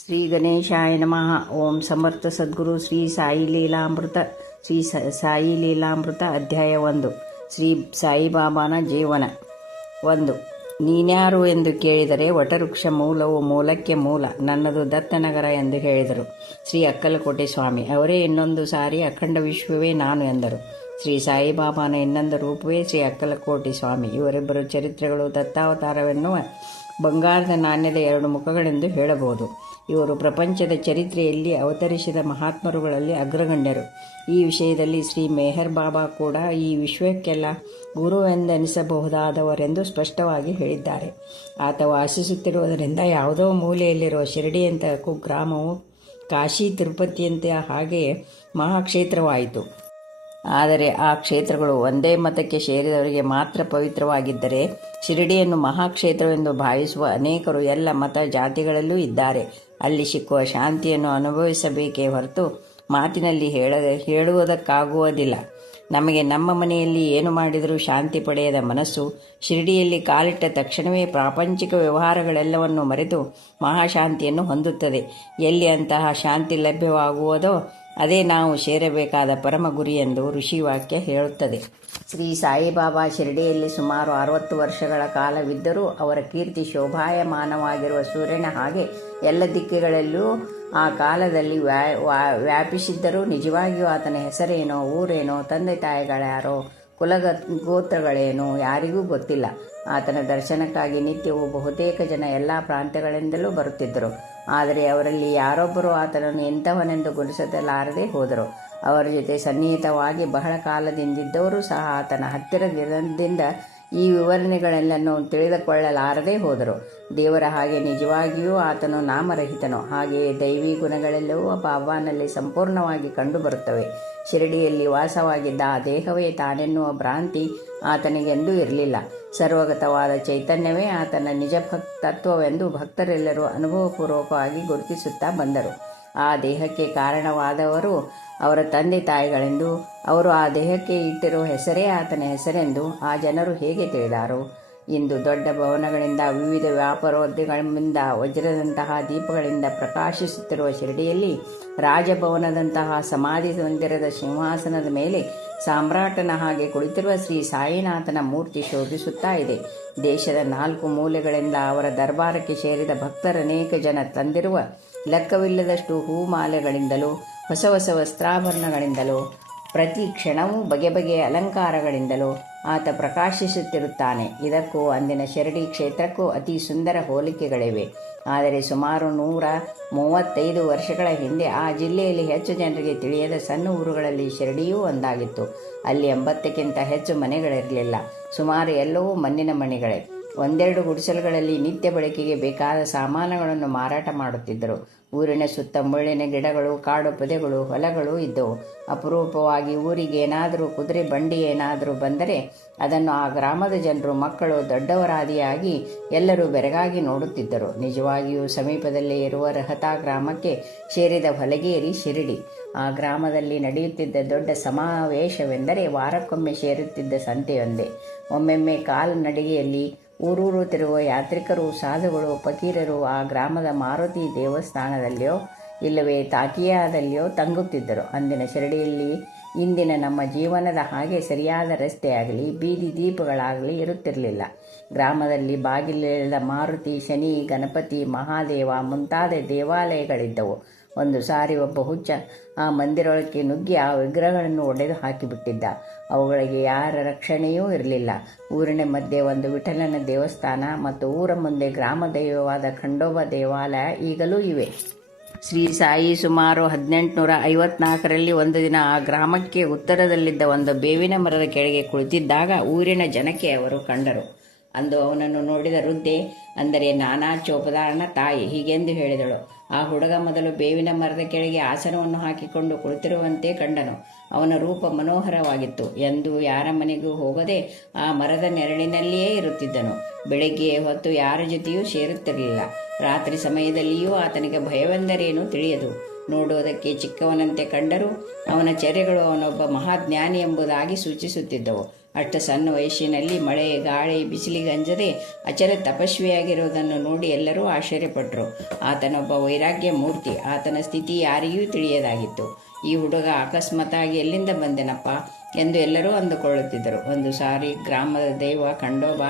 ಶ್ರೀ ಗಣೇಶಾಯ ನಮಃ. ಓಂ ಸಮರ್ಥ ಸದ್ಗುರು ಶ್ರೀ ಸಾಯಿ ಲೀಲಾಮೃತ ಸಾಯಿ ಲೀಲಾಮೃತ ಅಧ್ಯಾಯ 1. ಶ್ರೀ ಸಾಯಿಬಾಬಾನ ಜೀವನ 1. ನೀನ್ಯಾರು ಎಂದು ಕೇಳಿದರೆ ವಟವೃಕ್ಷ ಮೂಲವು ಮೂಲಕ್ಕೆ ಮೂಲ, ನನ್ನದು ದತ್ತನಗರ ಎಂದು ಹೇಳಿದರು ಶ್ರೀ ಅಕ್ಕಲಕೋಟೆ ಸ್ವಾಮಿ. ಅವರೇ ಇನ್ನೊಂದು ಸಾರಿ ಅಖಂಡ ವಿಶ್ವವೇ ನಾನು ಎಂದರು. ಶ್ರೀ ಸಾಯಿಬಾಬಾನ ಇನ್ನೊಂದು ರೂಪವೇ ಶ್ರೀ ಅಕ್ಕಲಕೋಟೆ ಸ್ವಾಮಿ. ಇವರಿಬ್ಬರು ಚರಿತ್ರೆಗಳು ದತ್ತಾವತಾರವೆನ್ನುವ ಬಂಗಾರದ ನಾಣ್ಯದ 2 ಮುಖಗಳೆಂದು ಹೇಳಬಹುದು. ಇವರು ಪ್ರಪಂಚದ ಚರಿತ್ರೆಯಲ್ಲಿ ಅವತರಿಸಿದ ಮಹಾತ್ಮರುಗಳಲ್ಲಿ ಅಗ್ರಗಣ್ಯರು. ಈ ವಿಷಯದಲ್ಲಿ ಶ್ರೀ ಮೆಹರ್ ಬಾಬಾ ಕೂಡ ಈ ವಿಶ್ವಕ್ಕೆಲ್ಲ ಗುರುವೆಂದೆನಿಸಬಹುದಾದವರೆಂದು ಸ್ಪಷ್ಟವಾಗಿ ಹೇಳಿದ್ದಾರೆ. ಆತ ವಾಸಿಸುತ್ತಿರುವುದರಿಂದ ಯಾವುದೋ ಮೂಲೆಯಲ್ಲಿರುವ ಶಿರಡಿಯಂತಹ ಕುಗ್ರಾಮವು ಕಾಶಿ ತಿರುಪತಿಯಂತೆ ಹಾಗೆಯೇ ಮಹಾಕ್ಷೇತ್ರವಾಯಿತು. ಆದರೆ ಆ ಕ್ಷೇತ್ರಗಳು ಒಂದೇ ಮತಕ್ಕೆ ಸೇರಿದವರಿಗೆ ಮಾತ್ರ ಪವಿತ್ರವಾಗಿದ್ದರೆ ಶಿರಡಿಯನ್ನು ಮಹಾಕ್ಷೇತ್ರವೆಂದು ಭಾವಿಸುವ ಅನೇಕರು ಎಲ್ಲ ಮತ ಜಾತಿಗಳಲ್ಲೂ ಇದ್ದಾರೆ. ಅಲ್ಲಿ ಸಿಕ್ಕುವ ಶಾಂತಿಯನ್ನು ಅನುಭವಿಸಬೇಕೇ ಹೊರತು ಮಾತಿನಲ್ಲಿ ಹೇಳುವುದಕ್ಕಾಗುವುದಿಲ್ಲ. ನಮಗೆ ನಮ್ಮ ಮನೆಯಲ್ಲಿ ಏನು ಮಾಡಿದರೂ ಶಾಂತಿ ಪಡೆಯದ ಮನಸ್ಸು ಶಿರಡಿಯಲ್ಲಿ ಕಾಲಿಟ್ಟ ತಕ್ಷಣವೇ ಪ್ರಾಪಂಚಿಕ ವ್ಯವಹಾರಗಳೆಲ್ಲವನ್ನು ಮರೆತು ಮಹಾಶಾಂತಿಯನ್ನು ಹೊಂದುತ್ತದೆ. ಎಲ್ಲಿ ಅಂತಹ ಶಾಂತಿ ಲಭ್ಯವಾಗುವುದೋ ಅದೇ ನಾವು ಸೇರಬೇಕಾದ ಪರಮ ಗುರಿ ಎಂದು ಋಷಿವಾಕ್ಯ ಹೇಳುತ್ತದೆ. ಶ್ರೀ ಸಾಯಿಬಾಬಾ ಶಿರಡಿಯಲ್ಲಿ ಸುಮಾರು 60 ವರ್ಷಗಳ ಕಾಲವಿದ್ದರೂ ಅವರ ಕೀರ್ತಿ ಶೋಭಾಯಮಾನವಾಗಿರುವ ಸೂರ್ಯನ ಹಾಗೆ ಎಲ್ಲ ದಿಕ್ಕುಗಳಲ್ಲೂ ಆ ಕಾಲದಲ್ಲಿ ವ್ಯಾಪಿಸಿದ್ದರೂ ನಿಜವಾಗಿಯೂ ಆತನ ಹೆಸರೇನೋ, ಊರೇನೋ, ತಂದೆ ತಾಯಿಗಳ್ಯಾರೋ, ಗೋತ್ರಗಳೇನೋ ಯಾರಿಗೂ ಗೊತ್ತಿಲ್ಲ. ಆತನ ದರ್ಶನಕ್ಕಾಗಿ ನಿತ್ಯವೂ ಬಹುತೇಕ ಜನ ಎಲ್ಲ ಪ್ರಾಂತ್ಯಗಳಿಂದಲೂ ಬರುತ್ತಿದ್ದರು. ಆದರೆ ಅವರಲ್ಲಿ ಯಾರೊಬ್ಬರೂ ಆತನನ್ನು ಎಂಥವನೆಂದು ಗುರುತಿಸಲಾರದೆ ಹೋದರು. ಅವರ ಜೊತೆ ಸನ್ನಿಹಿತವಾಗಿ ಬಹಳ ಕಾಲದಿಂದಿದ್ದವರು ಸಹ ಆತನ ಹತ್ತಿರದಿಂದ ಈ ವಿವರಣೆಗಳೆಲ್ಲನೂ ತಿಳಿದುಕೊಳ್ಳಲಾರದೆ ಹೋದರು. ದೇವರ ಹಾಗೆ ನಿಜವಾಗಿಯೂ ಆತನು ನಾಮರಹಿತನು. ಹಾಗೆಯೇ ದೈವಿ ಗುಣಗಳೆಲ್ಲವೂ ಬಾಬಾನಲ್ಲಿ ಸಂಪೂರ್ಣವಾಗಿ ಕಂಡುಬರುತ್ತವೆ. ಶಿರಡಿಯಲ್ಲಿ ವಾಸವಾಗಿದ್ದ ಆ ದೇಹವೇ ತಾನೆನ್ನುವ ಭ್ರಾಂತಿ ಆತನಿಗೆಂದೂ ಇರಲಿಲ್ಲ. ಸರ್ವಗತವಾದ ಚೈತನ್ಯವೇ ಆತನ ನಿಜ ತತ್ವವೆಂದು ಭಕ್ತರೆಲ್ಲರೂ ಅನುಭವಪೂರ್ವಕವಾಗಿ ಗುರುತಿಸುತ್ತಾ ಬಂದರು. ಆ ದೇಹಕ್ಕೆ ಕಾರಣವಾದವರು ಅವರ ತಂದೆ ತಾಯಿಗಳೆಂದು, ಅವರು ಆ ದೇಹಕ್ಕೆ ಇಟ್ಟಿರುವ ಹೆಸರೇ ಆತನ ಹೆಸರೆಂದು ಆ ಜನರು ಹೇಗೆ ತಿಳಿದಾರು? ಇಂದು ದೊಡ್ಡ ಭವನಗಳಿಂದ, ವಿವಿಧ ವ್ಯಾಪಾರೋದ್ಯಗಳಿಂದ, ವಜ್ರದಂತಹ ದೀಪಗಳಿಂದ ಪ್ರಕಾಶಿಸುತ್ತಿರುವ ಶಿರಡಿಯಲ್ಲಿ ರಾಜಭವನದಂತಹ ಸಮಾಧಿ ಮಂದಿರದ ಸಿಂಹಾಸನದ ಮೇಲೆ ಸಾಮ್ರಾಟನ ಹಾಗೆ ಕುಳಿತಿರುವ ಶ್ರೀ ಸಾಯಿನಾಥನ ಮೂರ್ತಿ ಶೋಭಿಸುತ್ತಾ ಇದೆ. ದೇಶದ 4 ಮೂಲೆಗಳಿಂದ ಅವರ ದರ್ಬಾರಕ್ಕೆ ಸೇರಿದ ಭಕ್ತರನೇಕ ಜನ ತಂದಿರುವ ಲೆಕ್ಕವಿಲ್ಲದಷ್ಟು ಹೂಮಾಲೆಗಳಿಂದಲೂ ಹೊಸ ಹೊಸ ವಸ್ತ್ರಾಭರಣಗಳಿಂದಲೂ ಪ್ರತಿ ಕ್ಷಣವೂ ಬಗೆ ಬಗೆಯ ಅಲಂಕಾರಗಳಿಂದಲೂ ಆತ ಪ್ರಕಾಶಿಸುತ್ತಿರುತ್ತಾನೆ. ಇದಕ್ಕೂ ಅಂದಿನ ಶಿರಡಿ ಕ್ಷೇತ್ರಕ್ಕೂ ಅತಿ ಸುಂದರ ಹೋಲಿಕೆಗಳಿವೆ. ಆದರೆ ಸುಮಾರು 135 ವರ್ಷಗಳ ಹಿಂದೆ ಆ ಜಿಲ್ಲೆಯಲ್ಲಿ ಹೆಚ್ಚು ಜನರಿಗೆ ತಿಳಿಯದ ಸಣ್ಣ ಊರುಗಳಲ್ಲಿ ಶಿರಡಿಯೂ ಒಂದಾಗಿತ್ತು. ಅಲ್ಲಿ 80ಕ್ಕಿಂತ ಹೆಚ್ಚು ಮನೆಗಳಿರಲಿಲ್ಲ. ಸುಮಾರು ಎಲ್ಲವೂ ಮಣ್ಣಿನ ಮನೆಗಳೇ. 1-2 ಗುಡಿಸಲುಗಳಲ್ಲಿ ನಿತ್ಯ ಬಳಕೆಗೆ ಬೇಕಾದ ಸಾಮಾನುಗಳನ್ನು ಮಾರಾಟ ಮಾಡುತ್ತಿದ್ದರು. ಊರಿನ ಸುತ್ತ ಮುಳ್ಳಿನ ಗಿಡಗಳು, ಕಾಡು ಪೊದೆಗಳು, ಹೊಲಗಳು ಇದ್ದವು. ಅಪರೂಪವಾಗಿ ಊರಿಗೆ ಏನಾದರೂ ಕುದುರೆ ಬಂಡಿ ಏನಾದರೂ ಬಂದರೆ ಅದನ್ನು ಆ ಗ್ರಾಮದ ಜನರು, ಮಕ್ಕಳು, ದೊಡ್ಡವರಾದಿಯಾಗಿ ಎಲ್ಲರೂ ಬೆರಗಾಗಿ ನೋಡುತ್ತಿದ್ದರು. ನಿಜವಾಗಿಯೂ ಸಮೀಪದಲ್ಲೇ ಇರುವ ರಹತಾ ಗ್ರಾಮಕ್ಕೆ ಸೇರಿದ ಹೊಲಗೇರಿ ಶಿರಡಿ. ಆ ಗ್ರಾಮದಲ್ಲಿ ನಡೆಯುತ್ತಿದ್ದ ದೊಡ್ಡ ಸಮಾವೇಶವೆಂದರೆ ವಾರಕ್ಕೊಮ್ಮೆ ಸೇರುತ್ತಿದ್ದ ಸಂತೆಯೊಂದೇ. ಒಮ್ಮೆಮ್ಮೆ ಕಾಲ್ನಡಿಗೆಯಲ್ಲಿ ಊರೂರು ತಿರುವ ಯಾತ್ರಿಕರು, ಸಾಧುಗಳು, ಫಕೀರರು ಆ ಗ್ರಾಮದ ಮಾರುತಿ ದೇವಸ್ಥಾನದಲ್ಲಿಯೋ ಇಲ್ಲವೇ ತಾತಿಯಾದಲ್ಲಿಯೋ ತಂಗುತ್ತಿದ್ದರು. ಅಂದಿನ ಶಿರಡಿಯಲ್ಲಿ ಇಂದಿನ ನಮ್ಮ ಜೀವನದ ಹಾಗೆ ಸರಿಯಾದ ರಸ್ತೆಯಾಗಲಿ ಬೀದಿ ದೀಪಗಳಾಗಲಿ ಇರುತ್ತಿರಲಿಲ್ಲ. ಗ್ರಾಮದಲ್ಲಿ ಬಾಗಿಲಿಲ್ಲದ ಮಾರುತಿ, ಶನಿ, ಗಣಪತಿ, ಮಹಾದೇವ ಮುಂತಾದ ದೇವಾಲಯಗಳಿದ್ದವು. ಒಂದು ಸಾರಿ ಒಬ್ಬ ಹುಚ್ಚ ಆ ಮಂದಿರೊಳಕ್ಕೆ ನುಗ್ಗಿ ಆ ವಿಗ್ರಹಗಳನ್ನು ಒಡೆದು ಹಾಕಿಬಿಟ್ಟಿದ್ದ. ಅವುಗಳಿಗೆ ಯಾರ ರಕ್ಷಣೆಯೂ ಇರಲಿಲ್ಲ. ಊರಿನ ಮಧ್ಯೆ ಒಂದು ವಿಠಲನ ದೇವಸ್ಥಾನ ಮತ್ತು ಊರ ಮುಂದೆ ಗ್ರಾಮ ದೈವವಾದ ಖಂಡೋಬಾ ದೇವಾಲಯ ಈಗಲೂ ಇವೆ. ಶ್ರೀ ಸಾಯಿ ಸುಮಾರು 1854ರಲ್ಲಿ ಒಂದು ದಿನ ಆ ಗ್ರಾಮಕ್ಕೆ ಉತ್ತರದಲ್ಲಿದ್ದ ಒಂದು ಬೇವಿನ ಮರದ ಕೆಳಗೆ ಕುಳಿತಿದ್ದಾಗ ಊರಿನ ಜನಕ್ಕೆ ಅವರು ಕಂಡರು. ಅಂದು ಅವನನ್ನು ನೋಡಿದ ವೃದ್ಧೆ, ಅಂದರೆ ನಾನಾ ಚೋಪದಾರನ ತಾಯಿ, ಹೀಗೆಂದು ಹೇಳಿದಳು: ಆ ಹುಡುಗ ಮೊದಲು ಬೇವಿನ ಮರದ ಕೆಳಗೆ ಆಸನವನ್ನು ಹಾಕಿಕೊಂಡು ಕುಳಿತಿರುವಂತೆ ಕಂಡನು. ಅವನ ರೂಪ ಮನೋಹರವಾಗಿತ್ತು. ಎಂದು ಯಾರ ಮನೆಗೂ ಹೋಗದೆ ಆ ಮರದ ನೆರಳಿನಲ್ಲಿಯೇ ಇರುತ್ತಿದ್ದನು. ಬೆಳಗ್ಗೆ ಹೊತ್ತು ಯಾರ ಜೊತೆಯೂ ಸೇರುತ್ತಿರಲಿಲ್ಲ. ರಾತ್ರಿ ಸಮಯದಲ್ಲಿಯೂ ಆತನಿಗೆ ಭಯವೆಂದರೇನೂ ತಿಳಿಯದು. ನೋಡುವುದಕ್ಕೆ ಚಿಕ್ಕವನಂತೆ ಕಂಡರೂ ಅವನ ಚರ್ಯಗಳು ಅವನೊಬ್ಬ ಮಹಾಜ್ಞಾನಿ ಎಂಬುದಾಗಿ ಸೂಚಿಸುತ್ತಿದ್ದವು. ಅಷ್ಟು ಸಣ್ಣ ವಯಸ್ಸಿನಲ್ಲಿ ಮಳೆ ಗಾಳಿ ಬಿಸಿಲಿಗಂಜದೆ ಅಚಲ ತಪಸ್ವಿಯಾಗಿರುವುದನ್ನು ನೋಡಿ ಎಲ್ಲರೂ ಆಶ್ಚರ್ಯಪಟ್ಟರು. ಆತನೊಬ್ಬ ವೈರಾಗ್ಯ ಮೂರ್ತಿ. ಆತನ ಸ್ಥಿತಿ ಯಾರಿಗೂ ತಿಳಿಯದಾಗಿತ್ತು. ಈ ಹುಡುಗ ಅಕಸ್ಮಾತ್ತಾಗಿ ಎಲ್ಲಿಂದ ಬಂದೆನಪ್ಪ ಎಂದು ಎಲ್ಲರೂ ಅಂದುಕೊಳ್ಳುತ್ತಿದ್ದರು. ಒಂದು ಸಾರಿ ಗ್ರಾಮದ ದೈವ ಖಂಡೋಬ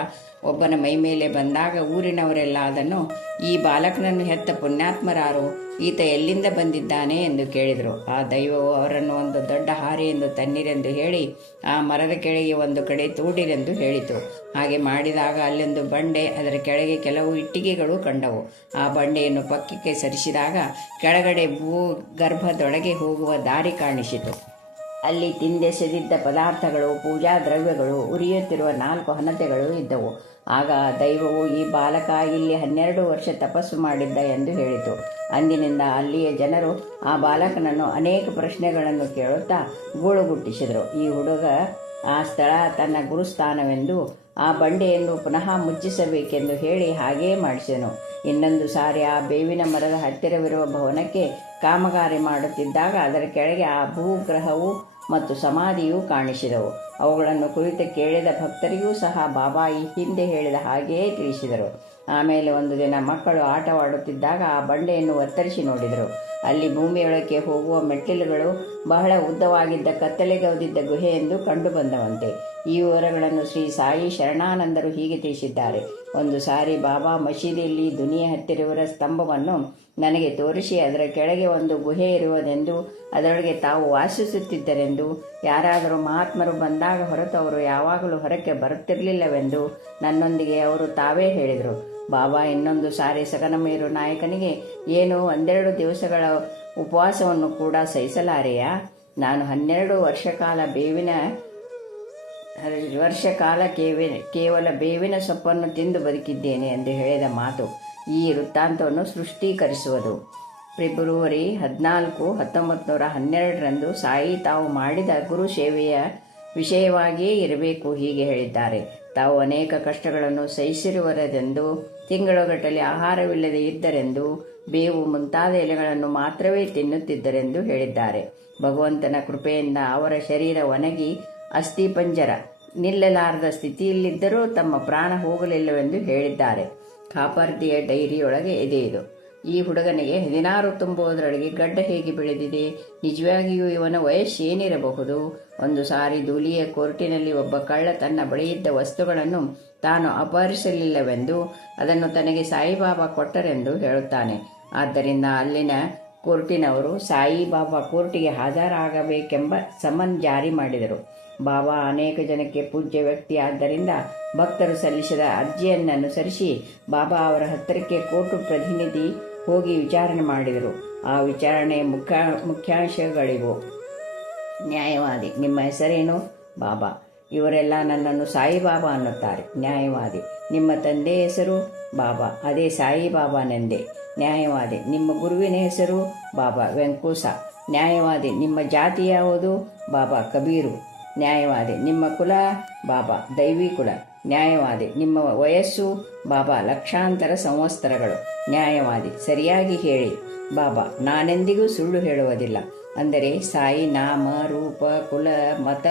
ಒಬ್ಬನ ಮೈಮೇಲೆ ಬಂದಾಗ ಊರಿನವರೆಲ್ಲ ಅದನ್ನು, ಈ ಬಾಲಕನನ್ನು ಹೆತ್ತ ಪುಣ್ಯಾತ್ಮರಾರು, ಈತ ಎಲ್ಲಿಂದ ಬಂದಿದ್ದಾನೆ ಎಂದು ಕೇಳಿದರು. ಆ ದೈವವು ಅವರನ್ನು ಒಂದು ದೊಡ್ಡ ಹಾರೆಯೆಂದು ತನ್ನಿರೆಂದು ಹೇಳಿ ಆ ಮರದ ಕೆಳಗೆ ಒಂದು ಕಡೆ ತೂಡಿರೆಂದು ಹೇಳಿತು. ಹಾಗೆ ಮಾಡಿದಾಗ ಅಲ್ಲೊಂದು ಬಂಡೆ, ಅದರ ಕೆಳಗೆ ಕೆಲವು ಇಟ್ಟಿಗೆಗಳು ಕಂಡವು. ಆ ಬಂಡೆಯನ್ನು ಪಕ್ಕಕ್ಕೆ ಸರಿಸಿದಾಗ ಕೆಳಗಡೆ ಭೂಗರ್ಭದೊಳಗೆ ಹೋಗುವ ದಾರಿ ಕಾಣಿಸಿತು. ಅಲ್ಲಿ ತಿಂದೆಸೆದಿದ್ದ ಪದಾರ್ಥಗಳು, ಪೂಜಾ ದ್ರವ್ಯಗಳು, ಉರಿಯುತ್ತಿರುವ 4 ಹಣತೆಗಳು ಇದ್ದವು. ಆಗ ದೈವವು, ಈ ಬಾಲಕ ಇಲ್ಲಿ 12 ವರ್ಷ ತಪಸ್ಸು ಮಾಡಿದ್ದ ಎಂದು ಹೇಳಿತು. ಅಂದಿನಿಂದ ಅಲ್ಲಿಯ ಜನರು ಆ ಬಾಲಕನನ್ನು ಅನೇಕ ಪ್ರಶ್ನೆಗಳನ್ನು ಕೇಳುತ್ತಾ ಗೂಳುಗುಟ್ಟಿಸಿದರು. ಈ ಹುಡುಗ ಆ ಸ್ಥಳ ತನ್ನ ಗುರುಸ್ಥಾನವೆಂದು ಆ ಬಂಡೆಯನ್ನು ಪುನಃ ಮುಚ್ಚಿಸಬೇಕೆಂದು ಹೇಳಿ ಹಾಗೇ ಮಾಡಿಸಿದನು. ಇನ್ನೊಂದು ಸಾರಿ ಆ ಬೇವಿನ ಮರದ ಹತ್ತಿರವಿರುವ ಭವನಕ್ಕೆ ಕಾಮಗಾರಿ ಮಾಡುತ್ತಿದ್ದಾಗ ಅದರ ಕೆಳಗೆ ಆ ಭೂಗ್ರಹವು ಮತ್ತು ಸಮಾಧಿಯು ಕಾಣಿಸಿದವು. ಅವುಗಳನ್ನು ಕುರಿತು ಕೇಳಿದ ಭಕ್ತರಿಗೂ ಸಹ ಬಾಬಾ ಈ ಹಿಂದೆ ಹೇಳಿದ ಹಾಗೆಯೇ ತಿಳಿಸಿದರು. ಆಮೇಲೆ ಒಂದು ದಿನ ಮಕ್ಕಳು ಆಟವಾಡುತ್ತಿದ್ದಾಗ ಆ ಬಂಡೆಯನ್ನು ಒತ್ತರಿಸಿ ನೋಡಿದರು. ಅಲ್ಲಿ ಭೂಮಿಯೊಳಕ್ಕೆ ಹೋಗುವ ಮೆಟ್ಟಿಲುಗಳು ಬಹಳ ಉದ್ದವಾಗಿದ್ದ ಕತ್ತಲೆಗೌದಿದ್ದ ಗುಹೆಯೆಂದು ಕಂಡು ಬಂದವಂತೆ. ಈ ವಿವರಗಳನ್ನು ಶ್ರೀ ಸಾಯಿ ಶರಣಾನಂದರು ಹೀಗೆ ತಿಳಿಸಿದ್ದಾರೆ. ಒಂದು ಸಾರಿ ಬಾಬಾ ಮಸೀದಿಯಲ್ಲಿ ದುನಿಯ ಹತ್ತಿರುವ ಸ್ತಂಭವನ್ನು ನನಗೆ ತೋರಿಸಿ ಅದರ ಕೆಳಗೆ ಒಂದು ಗುಹೆ ಇರುವುದೆಂದು, ಅದರೊಳಗೆ ತಾವು ವಾಸಿಸುತ್ತಿದ್ದರೆಂದು, ಯಾರಾದರೂ ಮಹಾತ್ಮರು ಬಂದಾಗ ಹೊರತು ಅವರು ಯಾವಾಗಲೂ ಹೊರಕ್ಕೆ ಬರುತ್ತಿರಲಿಲ್ಲವೆಂದು ನನ್ನೊಂದಿಗೆ ಅವರು ತಾವೇ ಹೇಳಿದರು. ಬಾಬಾ ಇನ್ನೊಂದು ಸಾರಿ ಸಗನಮೇರು ನಾಯಕನಿಗೆ, ಏನು 12 ದಿವಸಗಳ ಉಪವಾಸವನ್ನು ಕೂಡ ಸಹಿಸಲಾರೆಯಾ? ನಾನು 12 ವರ್ಷ ಕಾಲ ಕೇವಲ ಬೇವಿನ ಸೊಪ್ಪನ್ನು ತಿಂದು ಬದುಕಿದ್ದೇನೆ ಎಂದು ಹೇಳಿದ ಮಾತು ಈ ವೃತ್ತಾಂತವನ್ನು ಸೃಷ್ಟೀಕರಿಸುವುದು. ಫೆಬ್ರವರಿ 14, 1912ರಂದು ಸಾಯಿ ತಾವು ಮಾಡಿದ ಗುರು ಸೇವೆಯ ವಿಷಯವಾಗಿಯೇ ಇರಬೇಕು ಹೀಗೆ ಹೇಳಿದ್ದಾರೆ. ತಾವು ಅನೇಕ ಕಷ್ಟಗಳನ್ನು ಸಹಿಸಿರುವರೆಂದು, ತಿಂಗಳುಗಟ್ಟಲೆ ಆಹಾರವಿಲ್ಲದೆ ಇದ್ದರೆಂದು, ಬೇವು ಮುಂತಾದ ಎಲೆಗಳನ್ನು ಮಾತ್ರವೇ ತಿನ್ನುತ್ತಿದ್ದರೆಂದು ಹೇಳಿದ್ದಾರೆ. ಭಗವಂತನ ಕೃಪೆಯಿಂದ ಅವರ ಶರೀರ ಒಣಗಿ ಅಸ್ಥಿಪಂಜರ ನಿಲ್ಲಲಾರದ ಸ್ಥಿತಿಯಲ್ಲಿದ್ದರೂ ತಮ್ಮ ಪ್ರಾಣ ಹೋಗಲಿಲ್ಲವೆಂದು ಹೇಳಿದ್ದಾರೆ. ಕಾಪರ್ದಿಯ ಡೈರಿಯೊಳಗೆ ಇದೆಯಿದು. ಈ ಹುಡುಗನಿಗೆ 16 ತುಂಬುವುದರೊಳಗೆ ಗಡ್ಡ ಹೇಗೆ ಬೆಳೆದಿದೆ? ನಿಜವಾಗಿಯೂ ಇವನ ವಯಸ್ಸೇನಿರಬಹುದು? ಒಂದು ಸಾರಿ ಧೂಲಿಯ ಕೋರ್ಟಿನಲ್ಲಿ ಒಬ್ಬ ಕಳ್ಳ ತನ್ನ ಬಳಿಯಿದ್ದ ವಸ್ತುಗಳನ್ನು ತಾನು ಅಪಹರಿಸಲಿಲ್ಲವೆಂದು, ಅದನ್ನು ತನಗೆ ಸಾಯಿಬಾಬಾ ಕೊಟ್ಟರೆಂದು ಹೇಳುತ್ತಾನೆ. ಆದ್ದರಿಂದ ಅಲ್ಲಿನ ಕೋರ್ಟಿನವರು ಸಾಯಿಬಾಬಾ ಕೋರ್ಟಿಗೆ ಹಾಜರಾಗಬೇಕೆಂಬ ಸಮನ್ ಜಾರಿ ಮಾಡಿದರು. ಬಾಬಾ ಅನೇಕ ಜನಕ್ಕೆ ಪೂಜ್ಯ ವ್ಯಕ್ತಿ ಆದ್ದರಿಂದ ಭಕ್ತರು ಸಲ್ಲಿಸಿದ ಅರ್ಜಿಯನ್ನು ಅನುಸರಿಸಿ ಬಾಬಾ ಅವರ ಹತ್ತಿರಕ್ಕೆ ಕೋರ್ಟು ಪ್ರತಿನಿಧಿ ಹೋಗಿ ವಿಚಾರಣೆ ಮಾಡಿದರು. ಆ ವಿಚಾರಣೆಯ ಮುಖ್ಯಾಂಶಗಳಿವು. ನ್ಯಾಯವಾದಿ: ನಿಮ್ಮ ಹೆಸರೇನು? ಬಾಬಾ: ಇವರೆಲ್ಲ ನನ್ನನ್ನು ಸಾಯಿಬಾಬಾ ಅನ್ನುತ್ತಾರೆ. ನ್ಯಾಯವಾದಿ: ನಿಮ್ಮ ತಂದೆಯ ಹೆಸರು? ಬಾಬಾ: ಅದೇ ಸಾಯಿಬಾಬಾನೆಂದೇ. ನ್ಯಾಯವಾದಿ: ನಿಮ್ಮ ಗುರುವಿನ ಹೆಸರು? ಬಾಬಾ: ವೆಂಕೂಸ. ನ್ಯಾಯವಾದಿ: ನಿಮ್ಮ ಜಾತಿ ಯಾವುದು? ಬಾಬಾ: ಕಬೀರು. ನ್ಯಾಯವಾದಿ: ನಿಮ್ಮ ಕುಲ? ಬಾಬಾ: ದೈವಿ ಕುಲ. ನ್ಯಾಯವಾದಿ: ನಿಮ್ಮ ವಯಸ್ಸು? ಬಾಬಾ: ಲಕ್ಷಾಂತರ ಸಂವತ್ಸರಗಳು. ನ್ಯಾಯವಾದಿ: ಸರಿಯಾಗಿ ಹೇಳಿ. ಬಾಬಾ: ನಾನೆಂದಿಗೂ ಸುಳ್ಳು ಹೇಳುವುದಿಲ್ಲ. ಅಂದರೆ ಸಾಯಿ ನಾಮ, ರೂಪ, ಕುಲ, ಮತ,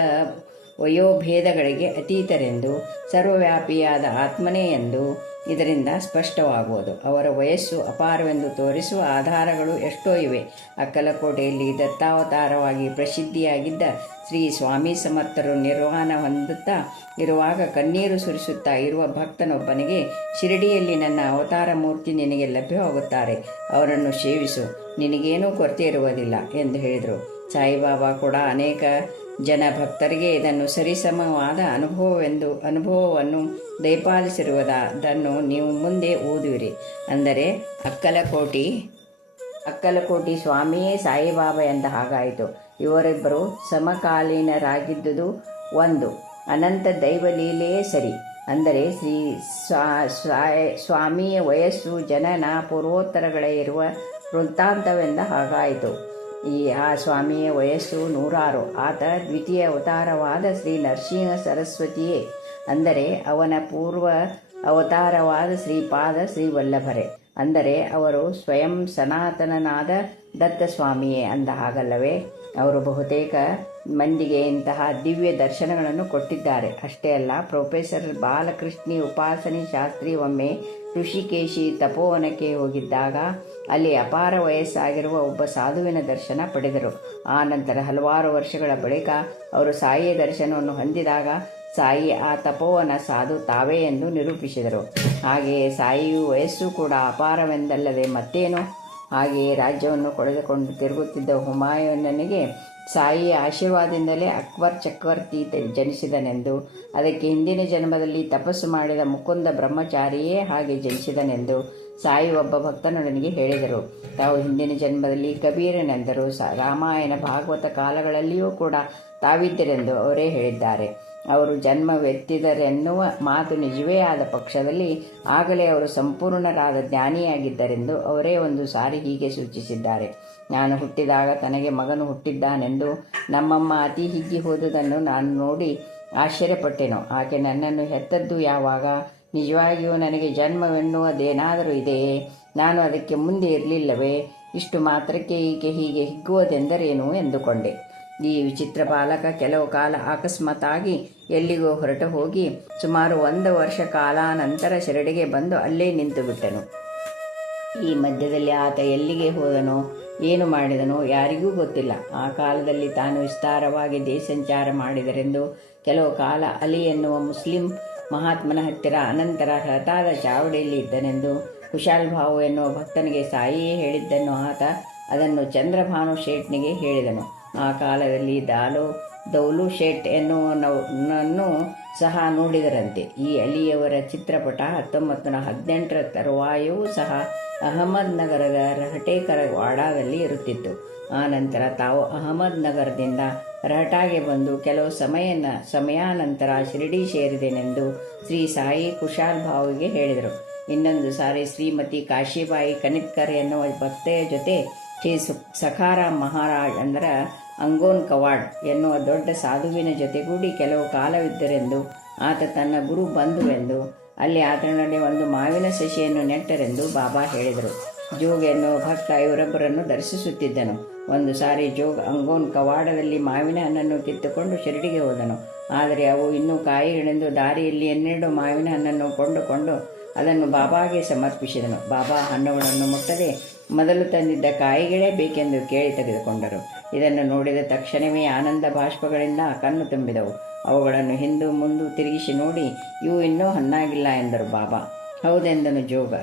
ವಯೋಭೇದಗಳಿಗೆ ಅತೀತರೆಂದು, ಸರ್ವವ್ಯಾಪಿಯಾದ ಆತ್ಮನೇ ಎಂದು ಇದರಿಂದ ಸ್ಪಷ್ಟವಾಗುವುದು. ಅವರ ವಯಸ್ಸು ಅಪಾರವೆಂದು ತೋರಿಸುವ ಆಧಾರಗಳು ಎಷ್ಟೋ ಇವೆ. ಅಕ್ಕಲಕೋಟೆಯಲ್ಲಿ ದತ್ತಾವತಾರವಾಗಿ ಪ್ರಸಿದ್ಧಿಯಾಗಿದ್ದ ಶ್ರೀ ಸ್ವಾಮಿ ಸಮರ್ಥರು ನಿರ್ವಾಣ ಹೊಂದುತ್ತಾ ಇರುವಾಗ ಕಣ್ಣೀರು ಸುರಿಸುತ್ತಾ ಇರುವ ಭಕ್ತನೊಬ್ಬನಿಗೆ, ಶಿರಡಿಯಲ್ಲಿ ನನ್ನ ಅವತಾರ ಮೂರ್ತಿ ನಿನಗೆ ಲಭ್ಯವಾಗುತ್ತಾರೆ, ಅವರನ್ನು ಸೇವಿಸು, ನಿನಗೇನೂ ಕೊರತೆ ಇರುವುದಿಲ್ಲ ಎಂದು ಹೇಳಿದರು. ಸಾಯಿಬಾಬಾ ಕೂಡ ಅನೇಕ ಜನ ಭಕ್ತರಿಗೆ ಇದನ್ನು ಸರಿಸಮವಾದ ಅನುಭವವನ್ನು ದಯಪಾಲಿಸಿರುವುದನ್ನು ನೀವು ಮುಂದೆ ಓದುವಿರಿ. ಅಂದರೆ ಅಕ್ಕಲಕೋಟಿ ಸ್ವಾಮಿಯೇ ಸಾಯಿಬಾಬಾ ಎಂದ ಹಾಗಾಯಿತು. ಇವರಿಬ್ಬರು ಸಮಕಾಲೀನರಾಗಿದ್ದುದು ಒಂದು ಅನಂತ ದೈವಲೀಲೆಯೇ ಸರಿ. ಅಂದರೆ ಶ್ರೀ ಸ್ವಾಮಿಯ ವಯಸ್ಸು, ಜನನ, ಪೂರ್ವೋತ್ತರಗಳ ಇರುವ ವೃತ್ತಾಂತವೆಂದ ಹಾಗಾಯಿತು. ಆ ಸ್ವಾಮಿಯ ವಯಸ್ಸು 106. ಆತ ದ್ವಿತೀಯ ಅವತಾರವಾದ ಶ್ರೀ ನರಸಿಂಹ ಸರಸ್ವತಿಯೇ. ಅಂದರೆ ಅವನ ಪೂರ್ವ ಅವತಾರವಾದ ಶ್ರೀಪಾದ ಶ್ರೀವಲ್ಲಭರೇ. ಅಂದರೆ ಅವರು ಸ್ವಯಂ ಸನಾತನನಾದ ದತ್ತಸ್ವಾಮಿಯೇ ಅಂದ ಹಾಗಲ್ಲವೇ? ಅವರು ಬಹುತೇಕ ಮಂದಿಗೆ ಇಂತಹ ದಿವ್ಯ ದರ್ಶನಗಳನ್ನು ಕೊಟ್ಟಿದ್ದಾರೆ. ಅಷ್ಟೇ ಅಲ್ಲ, ಪ್ರೊಫೆಸರ್ ಬಾಲಕೃಷ್ಣಿ ಉಪಾಸನಿ ಶಾಸ್ತ್ರಿ ಒಮ್ಮೆ ಋಷಿಕೇಶಿ ತಪೋವನಕ್ಕೆ ಹೋಗಿದ್ದಾಗ ಅಲ್ಲಿ ಅಪಾರ ವಯಸ್ಸಾಗಿರುವ ಒಬ್ಬ ಸಾಧುವಿನ ದರ್ಶನ ಪಡೆದರು. ಆ ನಂತರ ಹಲವಾರು ವರ್ಷಗಳ ಬಳಿಕ ಅವರು ಸಾಯಿಯ ದರ್ಶನವನ್ನು ಹೊಂದಿದಾಗ ಸಾಯಿ ಆ ತಪೋವನ ಸಾಧು ತಾವೇ ಎಂದು ನಿರೂಪಿಸಿದರು. ಹಾಗೆಯೇ ಸಾಯಿಯು ವಯಸ್ಸು ಕೂಡ ಅಪಾರವೆಂದಲ್ಲದೆ ಮತ್ತೇನು. ಹಾಗೆಯೇ ರಾಜ್ಯವನ್ನು ಕಳೆದುಕೊಂಡು ತಿರುಗುತ್ತಿದ್ದ ಹುಮಾಯೂನನಿಗೆ ಸಾಯಿಯ ಆಶೀರ್ವಾದದಿಂದಲೇ ಅಕ್ಬರ್ ಚಕ್ರವರ್ತಿ ಜನಿಸಿದನೆಂದು, ಅದಕ್ಕೆ ಹಿಂದಿನ ಜನ್ಮದಲ್ಲಿ ತಪಸ್ಸು ಮಾಡಿದ ಮುಕುಂದ ಬ್ರಹ್ಮಚಾರಿಯೇ ಹಾಗೆ ಜನಿಸಿದನೆಂದು ಸಾಯಿ ಒಬ್ಬ ಭಕ್ತನೊಡನಿಗೆ ಹೇಳಿದರು. ತಾವು ಹಿಂದಿನ ಜನ್ಮದಲ್ಲಿ ಕಬೀರನೆಂದರು. ರಾಮಾಯಣ ಭಾಗವತ ಕಾಲಗಳಲ್ಲಿಯೂ ಕೂಡ ತಾವಿದ್ದರೆಂದು ಅವರೇ ಹೇಳಿದ್ದಾರೆ. ಅವರು ಜನ್ಮವೆತ್ತಿದರೆನ್ನುವ ಮಾತು ನಿಜವೇ ಆದ ಪಕ್ಷದಲ್ಲಿ ಆಗಲೇ ಅವರು ಸಂಪೂರ್ಣರಾದ ಜ್ಞಾನಿಯಾಗಿದ್ದರೆಂದು ಅವರೇ ಒಂದು ಸಾರಿ ಹೀಗೆ ಸೂಚಿಸಿದ್ದಾರೆ. ನಾನು ಹುಟ್ಟಿದಾಗ ತನಗೆ ಮಗನು ಹುಟ್ಟಿದ್ದಾನೆಂದು ನಮ್ಮಮ್ಮ ಅತಿ ಹಿಗ್ಗಿ ಹೋದುದನ್ನು ನಾನು ನೋಡಿ ಆಶ್ಚರ್ಯಪಟ್ಟೆನು. ಆಕೆ ನನ್ನನ್ನು ಹೆತ್ತದ್ದು ಯಾವಾಗ? ನಿಜವಾಗಿಯೂ ನನಗೆ ಜನ್ಮವೆನ್ನುವುದೇನಾದರೂ ಇದೆಯೇ? ನಾನು ಅದಕ್ಕೆ ಮುಂದೆ ಇರಲಿಲ್ಲವೇ? ಇಷ್ಟು ಮಾತ್ರಕ್ಕೆ ಈಕೆ ಹೀಗೆ ಹಿಗ್ಗುವುದೆಂದರೇನು ಎಂದುಕೊಂಡೆ. ಈ ವಿಚಿತ್ರ ಬಾಲಕ ಕೆಲವು ಕಾಲ ಅಕಸ್ಮಾತ್ತಾಗಿ ಎಲ್ಲಿಗೋ ಹೊರಟು ಹೋಗಿ ಸುಮಾರು 1 ವರ್ಷ ಕಾಲಾನಂತರ ಶಿರಡಿಗೆ ಬಂದು ಅಲ್ಲೇ ನಿಂತು ಬಿಟ್ಟನು. ಈ ಮಧ್ಯದಲ್ಲಿ ಆತ ಎಲ್ಲಿಗೆ ಹೋದನೋ, ಏನು ಮಾಡಿದನೋ ಯಾರಿಗೂ ಗೊತ್ತಿಲ್ಲ. ಆ ಕಾಲದಲ್ಲಿ ತಾನು ವಿಸ್ತಾರವಾಗಿ ದೇಶ ಸಂಚಾರ ಮಾಡಿದರೆಂದು, ಕೆಲವು ಕಾಲ ಅಲಿ ಎನ್ನುವ ಮುಸ್ಲಿಂ ಮಹಾತ್ಮನ ಹತ್ತಿರ, ಅನಂತರ ಹತಾದ ಚಾವಡಿಯಲ್ಲಿ ಇದ್ದನೆಂದು ಕುಶಾಲ್ ಭಾವು ಎನ್ನುವ ಭಕ್ತನಿಗೆ ಸಾಯಿಯೇ ಹೇಳಿದ್ದನ್ನು ಆತ ಅದನ್ನು ಚಂದ್ರಭಾನು ಶೇಟ್ನಿಗೆ ಹೇಳಿದನು. ಆ ಕಾಲದಲ್ಲಿ ದೌಲು ಶೇಟ್ ಎನ್ನುವನನ್ನು ಸಹ ನೋಡಿದರಂತೆ. ಈ ಅಲಿಯವರ ಚಿತ್ರಪಟ 1918ರ ತರುವಾಯವೂ ಸಹ ಅಹಮದ್ ನಗರದ ರಹಟೇಕರ ವಾಡಾದಲ್ಲಿ ಇರುತ್ತಿತ್ತು. ಆ ನಂತರ ತಾವು ಅಹಮದ್ ನಗರದಿಂದ ರಹಟಾಗೆ ಬಂದು ಕೆಲವು ಸಮಯಾನಂತರ ಶಿರಡಿ ಸೇರಿದೆನೆಂದು ಶ್ರೀ ಸಾಯಿ ಕುಶಾಲ್ ಭಾವಿಗೆ ಹೇಳಿದರು. ಇನ್ನೊಂದು ಸಾರಿ ಶ್ರೀಮತಿ ಕಾಶಿಬಾಯಿ ಕನಿತ್ಕರ್ ಎನ್ನುವ ಭಕ್ತೆಯ ಜೊತೆ ಶ್ರೀ ಸಖಾರಾಮ್ ಮಹಾರಾಜ್ ಅಂಗೋನ್ ಕವಾಡ್ ಎನ್ನುವ ದೊಡ್ಡ ಸಾಧುವಿನ ಜೊತೆಗೂಡಿ ಕೆಲವು ಕಾಲವಿದ್ದರೆಂದು, ಆತ ತನ್ನ ಗುರು ಬಂಧುವೆಂದು, ಅಲ್ಲಿ ಆತನೊಡನೆ ಒಂದು ಮಾವಿನ ಸಸಿಯನ್ನು ನೆಟ್ಟರೆಂದು ಬಾಬಾ ಹೇಳಿದರು. ಜೋಗ್ ಎನ್ನುವ ಭಕ್ತ ಇವರೊಬ್ಬರನ್ನು ದರ್ಶಿಸುತ್ತಿದ್ದನು. ಒಂದು ಸಾರಿ ಜೋಗ್ ಅಂಗೋನ್ ಕವಾಡದಲ್ಲಿ ಮಾವಿನ ಹಣ್ಣನ್ನು ಕಿತ್ತುಕೊಂಡು ಶಿರಡಿಗೆ ಹೋದನು. ಆದರೆ ಅವು ಇನ್ನೂ ಕಾಯಿಗಳೆಂದು ದಾರಿಯಲ್ಲಿ 12 ಮಾವಿನ ಹಣ್ಣನ್ನು ಕೊಂಡುಕೊಂಡು ಅದನ್ನು ಬಾಬಾಗೆ ಸಮರ್ಪಿಸಿದನು. ಬಾಬಾ ಹಣ್ಣುಗಳನ್ನು ಮುಟ್ಟದೆ ಮೊದಲು ತಂದಿದ್ದ ಕಾಯಿಗಳೇ ಬೇಕೆಂದು ಕೇಳಿ ತೆಗೆದುಕೊಂಡರು. ಇದನ್ನು ನೋಡಿದ ತಕ್ಷಣವೇ ಆನಂದ ಬಾಷ್ಪಗಳಿಂದ ಕಣ್ಣು ತುಂಬಿದವು. ಅವುಗಳನ್ನು ಹಿಂದು ಮುಂದು ತಿರುಗಿಸಿ ನೋಡಿ, ಇವು ಇನ್ನೂ ಹಣ್ಣಾಗಿಲ್ಲ ಎಂದರು ಬಾಬಾ. ಹೌದೆಂದನು ಜೋಗ.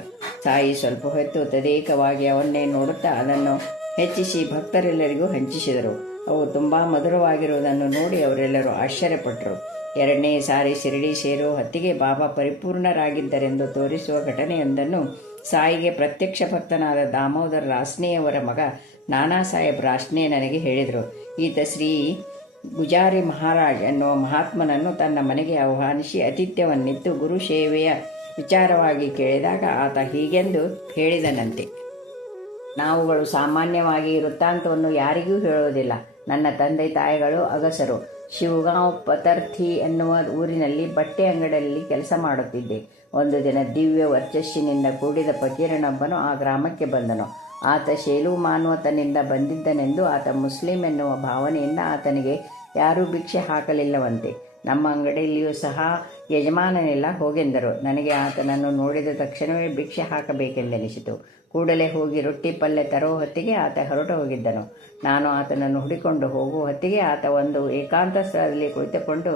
ಸಾಯಿ ಸ್ವಲ್ಪ ಹೊತ್ತು ತದೇಕವಾಗಿ ಅವನ್ನೇ ನೋಡುತ್ತಾ ಅದನ್ನು ಹೆಚ್ಚಿಸಿ ಭಕ್ತರೆಲ್ಲರಿಗೂ ಹಂಚಿಸಿದರು. ಅವು ತುಂಬ ಮಧುರವಾಗಿರುವುದನ್ನು ನೋಡಿ ಅವರೆಲ್ಲರೂ ಆಶ್ಚರ್ಯಪಟ್ಟರು. 2ನೇ ಸಾರಿ ಶಿರಡಿ ಸೇರುವ ಹೊತ್ತಿಗೆ ಬಾಬಾ ಪರಿಪೂರ್ಣರಾಗಿದ್ದರೆಂದು ತೋರಿಸುವ ಘಟನೆಯೊಂದನ್ನು ಸಾಯಿಗೆ ಪ್ರತ್ಯಕ್ಷ ಭಕ್ತನಾದ ದಾಮೋದರ್ ರಾಸ್ನೆಯವರ ಮಗ ನಾನಾ ಸಾಹೇಬ್ ರಾಸ್ನೆ ನನಗೆ ಹೇಳಿದರು. ಈತ ಶ್ರೀ ಗುಜಾರಿ ಮಹಾರಾಜ್ ಎನ್ನುವ ಮಹಾತ್ಮನನ್ನು ತನ್ನ ಮನೆಗೆ ಆಹ್ವಾನಿಸಿ ಆತಿಥ್ಯವನ್ನಿತ್ತು ಗುರು ಸೇವೆಯ ವಿಚಾರವಾಗಿ ಕೇಳಿದಾಗ ಆತ ಹೀಗೆಂದು ಹೇಳಿದನಂತೆ. ನಾವುಗಳು ಸಾಮಾನ್ಯವಾಗಿ ವೃತ್ತಾಂತವನ್ನು ಯಾರಿಗೂ ಹೇಳುವುದಿಲ್ಲ. ನನ್ನ ತಂದೆ ತಾಯಿಗಳು ಅಗಸರು. ಶಿವಗಾಂವ್ ಪತರ್ಥಿ ಎನ್ನುವ ಊರಿನಲ್ಲಿ ಬಟ್ಟೆ ಅಂಗಡಿಯಲ್ಲಿ ಕೆಲಸ ಮಾಡುತ್ತಿದ್ದೆ. ಒಂದು ದಿನ ದಿವ್ಯ ವರ್ಚಸ್ಸಿನಿಂದ ಕೂಡಿದ ಫಕೀರನೊಬ್ಬನು ಆ ಗ್ರಾಮಕ್ಕೆ ಬಂದನು. ಆತ ಶೇಲು ಮಾನ್ವತನಿಂದ ಬಂದಿದ್ದನೆಂದು, ಆತ ಮುಸ್ಲಿಂ ಎನ್ನುವ ಭಾವನೆಯಿಂದ ಆತನಿಗೆ ಯಾರೂ ಭಿಕ್ಷೆ ಹಾಕಲಿಲ್ಲವಂತೆ. ನಮ್ಮ ಅಂಗಡಿಯಲ್ಲಿಯೂ ಸಹ ಯಜಮಾನನೆಲ್ಲ ಹೋಗೆಂದರು. ನನಗೆ ಆತನನ್ನು ನೋಡಿದ ತಕ್ಷಣವೇ ಭಿಕ್ಷೆ ಹಾಕಬೇಕೆಂದೆನಿಸಿತು. ಕೂಡಲೇ ಹೋಗಿ ರೊಟ್ಟಿ ಪಲ್ಯ ತರೋ ಹೊತ್ತಿಗೆ ಆತ ಹೊರಟು ಹೋಗಿದ್ದನು. ನಾನು ಆತನನ್ನು ಹುಡಿಕೊಂಡು ಹೋಗುವ ಹೊತ್ತಿಗೆ ಆತ ಒಂದು ಏಕಾಂತ ಸ್ಥಳದಲ್ಲಿ ಕುಳಿತುಕೊಂಡು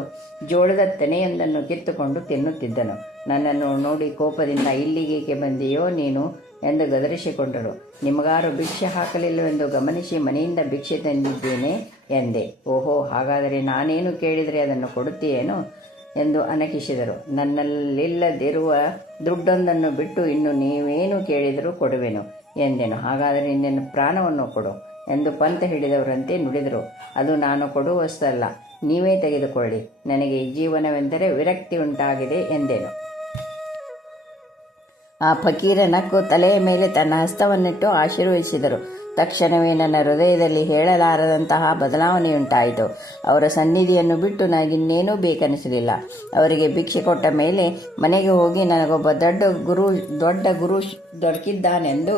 ಜೋಳದ ತೆನೆಯೊಂದನ್ನು ಕಿತ್ತುಕೊಂಡು ತಿನ್ನುತ್ತಿದ್ದನು. ನನ್ನನ್ನು ನೋಡಿ ಕೋಪದಿಂದ, ಇಲ್ಲಿಗೇಕೆ ಬಂದೆಯೋ ನೀನು ಎಂದು ಗದರಿಸಿಕೊಂಡರು. ನಿಮಗಾರು ಭಿಕ್ಷೆ ಹಾಕಲಿಲ್ಲವೆಂದು ಗಮನಿಸಿ ಮನೆಯಿಂದ ಭಿಕ್ಷೆ ತಂದಿದ್ದೇನೆ ಎಂದೆ. ಓಹೋ, ಹಾಗಾದರೆ ನಾನೇನು ಕೇಳಿದರೆ ಅದನ್ನು ಕೊಡುತ್ತೀಯೇನು ಎಂದು ಅನಕಿಸಿದರು. ನನ್ನಲ್ಲಿಲ್ಲದಿರುವ ದುಡ್ಡೊಂದನ್ನು ಬಿಟ್ಟು ಇನ್ನು ನೀವೇನು ಕೇಳಿದರೂ ಕೊಡುವೆನು ಎಂದೆನು. ಹಾಗಾದರೆ ನಿನ್ನ ಪ್ರಾಣವನ್ನು ಕೊಡು ಎಂದು ಪಂಥ ಹಿಡಿದವರಂತೆ ನುಡಿದರು. ಅದು ನಾನು ಕೊಡುವಷ್ಟಲ್ಲ, ನೀವೇ ತೆಗೆದುಕೊಳ್ಳಿ. ನನಗೆ ಈ ಜೀವನವೆಂದರೆ ವಿರಕ್ತಿ ಉಂಟಾಗಿದೆ ಎಂದೆನು. ಆ ಫಕೀರ ನಕ್ಕು ತಲೆಯ ಮೇಲೆ ತನ್ನ ಹಸ್ತವನ್ನಿಟ್ಟು ಆಶೀರ್ವದಿಸಿದರು. ತಕ್ಷಣವೇ ನನ್ನ ಹೃದಯದಲ್ಲಿ ಹೇಳಲಾರದಂತಹ ಬದಲಾವಣೆಯುಂಟಾಯಿತು. ಅವರ ಸನ್ನಿಧಿಯನ್ನು ಬಿಟ್ಟು ನನಗಿನ್ನೇನೂ ಬೇಕನಿಸಲಿಲ್ಲ. ಅವರಿಗೆ ಭಿಕ್ಷೆ ಕೊಟ್ಟ ಮೇಲೆ ಮನೆಗೆ ಹೋಗಿ ನನಗೊಬ್ಬ ದೊಡ್ಡ ಗುರು ದೊರಕಿದ್ದಾನೆಂದು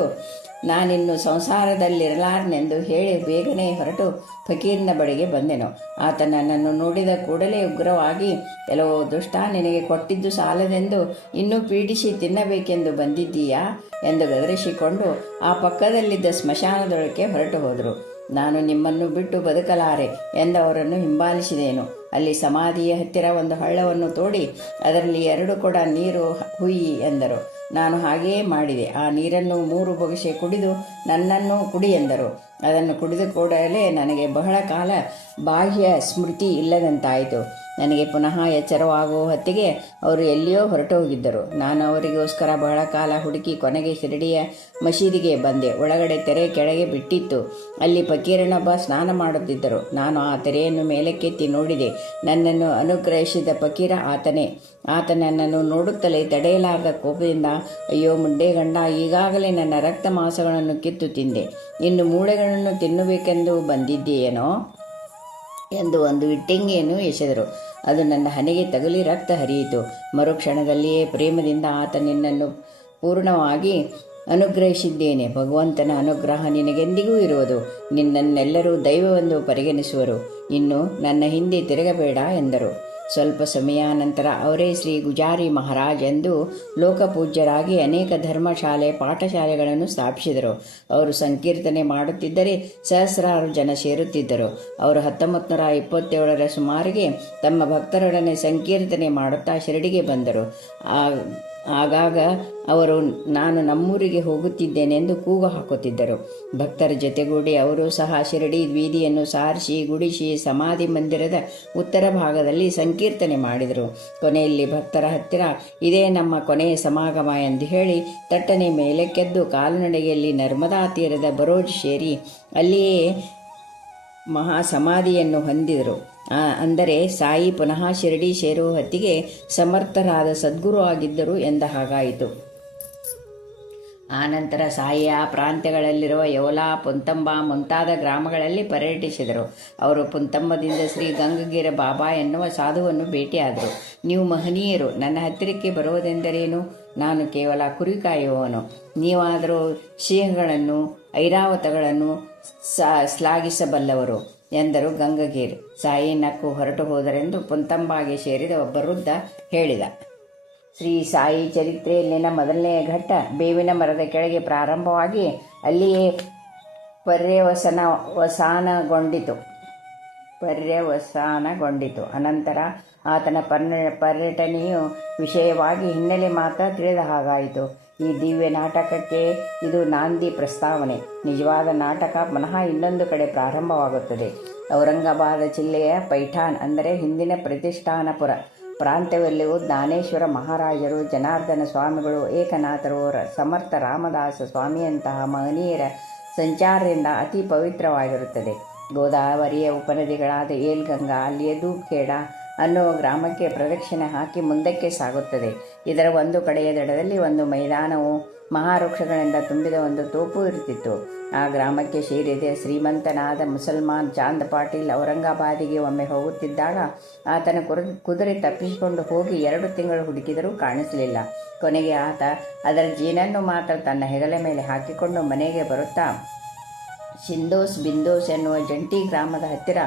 ನಾನಿನ್ನು ಸಂಸಾರದಲ್ಲಿರಲಾರನೆಂದು ಹೇಳಿ ಬೇಗನೆ ಹೊರಟು ಫಕೀರನ ಬಳಿಗೆ ಬಂದೆನು. ಆತ ನನ್ನನ್ನು ನೋಡಿದ ಕೂಡಲೇ ಉಗ್ರವಾಗಿ, ಕೆಲವು ದುಷ್ಟ, ನಿನಗೆ ಕೊಟ್ಟಿದ್ದು ಸಾಲದೆಂದು ಇನ್ನೂ ಪೀಡಿಸಿ ತಿನ್ನಬೇಕೆಂದು ಬಂದಿದ್ದೀಯಾ ಎಂದು ಗದರಿಸಿಕೊಂಡು ಆ ಪಕ್ಕದಲ್ಲಿದ್ದ ಸ್ಮಶಾನದೊಳಕ್ಕೆ ಹೊರಟು ಹೋದರು. ನಾನು ನಿಮ್ಮನ್ನು ಬಿಟ್ಟು ಬದುಕಲಾರೆ ಎಂದು ಅವರನ್ನು ಹಿಂಬಾಲಿಸಿದೆನು. ಅಲ್ಲಿ ಸಮಾಧಿಯ ಹತ್ತಿರ ಒಂದು ಹಳ್ಳವನ್ನು ತೋಡಿ ಅದರಲ್ಲಿ 2 ಕೊಡ ನೀರು ಹುಯ್ಯಿ ಎಂದರು. ನಾನು ಹಾಗೆಯೇ ಮಾಡಿದೆ. ಆ ನೀರನ್ನು 3 ಬೊಗಸೆ ಕುಡಿದು ನನ್ನನ್ನು ಕುಡಿ ಎಂದರು. ಅದನ್ನು ಕುಡಿದ ಕೂಡಲೇ ನನಗೆ ಬಹಳ ಕಾಲ ಬಾಹ್ಯ ಸ್ಮೃತಿ ಇಲ್ಲದಂತಾಯಿತು. ನನಗೆ ಪುನಃ ಎಚ್ಚರವಾಗುವ ಹೊತ್ತಿಗೆ ಅವರು ಎಲ್ಲಿಯೋ ಹೊರಟು ಹೋಗಿದ್ದರು. ನಾನು ಅವರಿಗೋಸ್ಕರ ಬಹಳ ಕಾಲ ಹುಡುಕಿ ಕೊನೆಗೆ ಶಿರಡಿಯ ಮಸೀದಿಗೆ ಬಂದೆ. ಒಳಗಡೆ ತೆರೆ ಕೆಳಗೆ ಬಿಟ್ಟಿತ್ತು. ಅಲ್ಲಿ ಫಕೀರನೊಬ್ಬ ಸ್ನಾನ ಮಾಡುತ್ತಿದ್ದರು. ನಾನು ಆ ತೆರೆಯನ್ನು ಮೇಲಕ್ಕೆತ್ತಿ ನೋಡಿದೆ. ನನ್ನನ್ನು ಅನುಗ್ರಹಿಸಿದ ಫಕೀರ ಆತನೇ. ಆತ ನನ್ನನ್ನು ನೋಡುತ್ತಲೇ ತಡೆಯಲಾರದ ಕೋಪದಿಂದ, ಅಯ್ಯೋ ಮುಂಡೇಗಂಡ, ಈಗಾಗಲೇ ನನ್ನ ರಕ್ತ ಮಾಂಸಗಳನ್ನು ಕಿತ್ತು ತಿಂದೆ, ಇನ್ನು ಮೂಳೆಗಳನ್ನು ತಿನ್ನಬೇಕೆಂದು ಬಂದಿದ್ದೀಯೇನೋ ಎಂದು ಒಂದು ಇಟ್ಟಿಂಗೆಯನ್ನು ಎಸೆದರು. ಅದು ನನ್ನ ಹಣೆಗೆ ತಗುಲಿ ರಕ್ತ ಹರಿಯಿತು. ಮರುಕ್ಷಣದಲ್ಲಿಯೇ ಪ್ರೇಮದಿಂದ, ಆತ ನಿನ್ನನ್ನು ಪೂರ್ಣವಾಗಿ ಅನುಗ್ರಹಿಸಿದ್ದೇನೆ. ಭಗವಂತನ ಅನುಗ್ರಹ ನಿನಗೆಂದಿಗೂ ಇರುವುದು. ನಿನ್ನನ್ನೆಲ್ಲರೂ ದೈವವೆಂದು ಪರಿಗಣಿಸುವರು. ಇನ್ನು ನನ್ನ ಹಿಂದೆ ತಿರುಗಬೇಡ ಎಂದರು. ಸ್ವಲ್ಪ ಸಮಯಾನಂತರ ಅವರೇ ಶ್ರೀ ಗುಜಾರಿ ಮಹಾರಾಜ್ ಎಂದು ಲೋಕಪೂಜ್ಯರಾಗಿ ಅನೇಕ ಧರ್ಮಶಾಲೆ, ಪಾಠಶಾಲೆಗಳನ್ನು ಸ್ಥಾಪಿಸಿದರು. ಅವರು ಸಂಕೀರ್ತನೆ ಮಾಡುತ್ತಿದ್ದರೆ ಸಹಸ್ರಾರು ಜನ ಸೇರುತ್ತಿದ್ದರು. ಅವರು 1927ರ ಸುಮಾರಿಗೆ ತಮ್ಮ ಭಕ್ತರೊಡನೆ ಸಂಕೀರ್ತನೆ ಮಾಡುತ್ತಾ ಶಿರಡಿಗೆ ಬಂದರು. ಆಗಾಗ ಅವರು ನಾನು ನಮ್ಮೂರಿಗೆ ಹೋಗುತ್ತಿದ್ದೇನೆಂದು ಕೂಗು ಹಾಕುತ್ತಿದ್ದರು. ಭಕ್ತರ ಜೊತೆಗೂಡಿ ಅವರು ಸಹ ಶಿರಡಿ ಬೀದಿಯನ್ನು ಸಾರಿಸಿ ಗುಡಿಸಿ ಸಮಾಧಿ ಮಂದಿರದ ಉತ್ತರ ಭಾಗದಲ್ಲಿ ಸಂಕೀರ್ತನೆ ಮಾಡಿದರು. ಕೊನೆಯಲ್ಲಿ ಭಕ್ತರ ಹತ್ತಿರ ಇದೇ ನಮ್ಮ ಕೊನೆಯ ಸಮಾಗಮ ಎಂದು ಹೇಳಿ ತಟ್ಟನೆ ಮೇಲಕ್ಕೆದ್ದು ಕಾಲುನಡಿಗೆಯಲ್ಲಿ ನರ್ಮದಾ ತೀರದ ಬರೋಜ್ ಸೇರಿ ಅಲ್ಲಿಯೇ ಮಹಾ ಸಮಾಧಿಯನ್ನು ಹೊಂದಿದರು. ಅಂದರೆ ಸಾಯಿ ಪುನಃ ಶಿರಡಿ ಸೇರುವ ಹೊತ್ತಿಗೆ ಸಮರ್ಥರಾದ ಸದ್ಗುರು ಆಗಿದ್ದರು ಎಂದ ಹಾಗಾಯಿತು. ಆನಂತರ ಸಾಯಿ ಆ ಪ್ರಾಂತ್ಯಗಳಲ್ಲಿರುವ ಯೌಲಾ, ಪುಂತಂಬ ಮುಂತಾದ ಗ್ರಾಮಗಳಲ್ಲಿ ಪರ್ಯಟಿಸಿದರು. ಅವರು ಪುಂತಂಬದಿಂದ ಶ್ರೀ ಗಂಗಗೀರ ಬಾಬಾ ಎನ್ನುವ ಸಾಧುವನ್ನು ಭೇಟಿಯಾದರು. ನೀವು ಮಹನೀಯರು, ನನ್ನ ಹತ್ತಿರಕ್ಕೆ ಬರುವುದೆಂದರೇನು? ನಾನು ಕೇವಲ ಕುರಿ ಕಾಯುವವನು. ನೀವಾದರೂ ಸಿಂಹಗಳನ್ನು, ಐರಾವತಗಳನ್ನು ಶ್ಲಾಘಿಸಬಲ್ಲವರು ಎಂದರು ಗಂಗಗೀರ್. ಸಾಯಿ ನಕ್ಕು ಹೊರಟು ಹೋದರೆಂದು ಪುಂತಂಬಾಗೆ ಸೇರಿದ ಒಬ್ಬ ವೃದ್ಧ ಹೇಳಿದ. ಶ್ರೀ ಸಾಯಿ ಚರಿತ್ರೆಯಲ್ಲಿನ ಮೊದಲನೆಯ ಘಟ್ಟ ಬೇವಿನ ಮರದ ಕೆಳಗೆ ಪ್ರಾರಂಭವಾಗಿ ಅಲ್ಲಿಯೇ ಪರ್ಯವಸಾನಗೊಂಡಿತು. ಅನಂತರ ಆತನ ಪರ್ಯಟನೆಯು ವಿಷಯವಾಗಿ ಹಿನ್ನೆಲೆ ಮಾತ್ರ ತಿಳಿದ ಹಾಗಾಯಿತು. ಈ ದಿವ್ಯ ನಾಟಕಕ್ಕೆ ಇದು ನಾಂದಿ ಪ್ರಸ್ತಾವನೆ. ನಿಜವಾದ ನಾಟಕ ಪುನಃ ಇನ್ನೊಂದು ಕಡೆ ಪ್ರಾರಂಭವಾಗುತ್ತದೆ. ಔರಂಗಾಬಾದ ಜಿಲ್ಲೆಯ ಪೈಠಾನ್ ಅಂದರೆ ಹಿಂದಿನ ಪ್ರತಿಷ್ಠಾನಪುರ ಪ್ರಾಂತ್ಯದಲ್ಲಿಯೂ ಜ್ಞಾನೇಶ್ವರ ಮಹಾರಾಜರು, ಜನಾರ್ದನ ಸ್ವಾಮಿಗಳು, ಏಕನಾಥರು, ಸಮರ್ಥ ರಾಮದಾಸ ಸ್ವಾಮಿಯಂತಹ ಮಹನೀಯರ ಸಂಚಾರದಿಂದ ಅತಿ ಪವಿತ್ರವಾಗಿರುತ್ತದೆ. ಗೋದಾವರಿಯ ಉಪನದಿಗಳಾದ ಏಲ್ಗಂಗಾ, ಅಲ್ಲಿಯ ಧೂಪ್ಖೇಡ ಅನ್ನುವ ಗ್ರಾಮಕ್ಕೆ ಪ್ರದಕ್ಷಿಣೆ ಹಾಕಿ ಮುಂದಕ್ಕೆ ಸಾಗುತ್ತದೆ. ಇದರ ಒಂದು ಕಡೆಯ ದಡದಲ್ಲಿ ಒಂದು ಮೈದಾನವು ಮಹಾವೃಕ್ಷಗಳಿಂದ ತುಂಬಿದ ಒಂದು ತೋಪು ಇರುತ್ತಿತ್ತು. ಆ ಗ್ರಾಮಕ್ಕೆ ಸೇರಿದ ಶ್ರೀಮಂತನಾದ ಮುಸಲ್ಮಾನ್ ಚಾಂದ್ ಪಾಟೀಲ್ ಔರಂಗಾಬಾದಿಗೆ ಒಮ್ಮೆ ಹೋಗುತ್ತಿದ್ದಾಗ ಆತನ ಕುದುರೆ ತಪ್ಪಿಸಿಕೊಂಡು ಹೋಗಿ 2 ತಿಂಗಳು ಹುಡುಕಿದರೂ ಕಾಣಿಸಲಿಲ್ಲ. ಕೊನೆಗೆ ಆತ ಅದರ ಜೀನನ್ನು ಮಾತ್ರ ತನ್ನ ಹೆಗಲ ಮೇಲೆ ಹಾಕಿಕೊಂಡು ಮನೆಗೆ ಬರುತ್ತಾ ಶಿಂದೋಸ್ ಬಿಂದೋಸ್ ಎನ್ನುವ ಜಂಟಿ ಗ್ರಾಮದ ಹತ್ತಿರ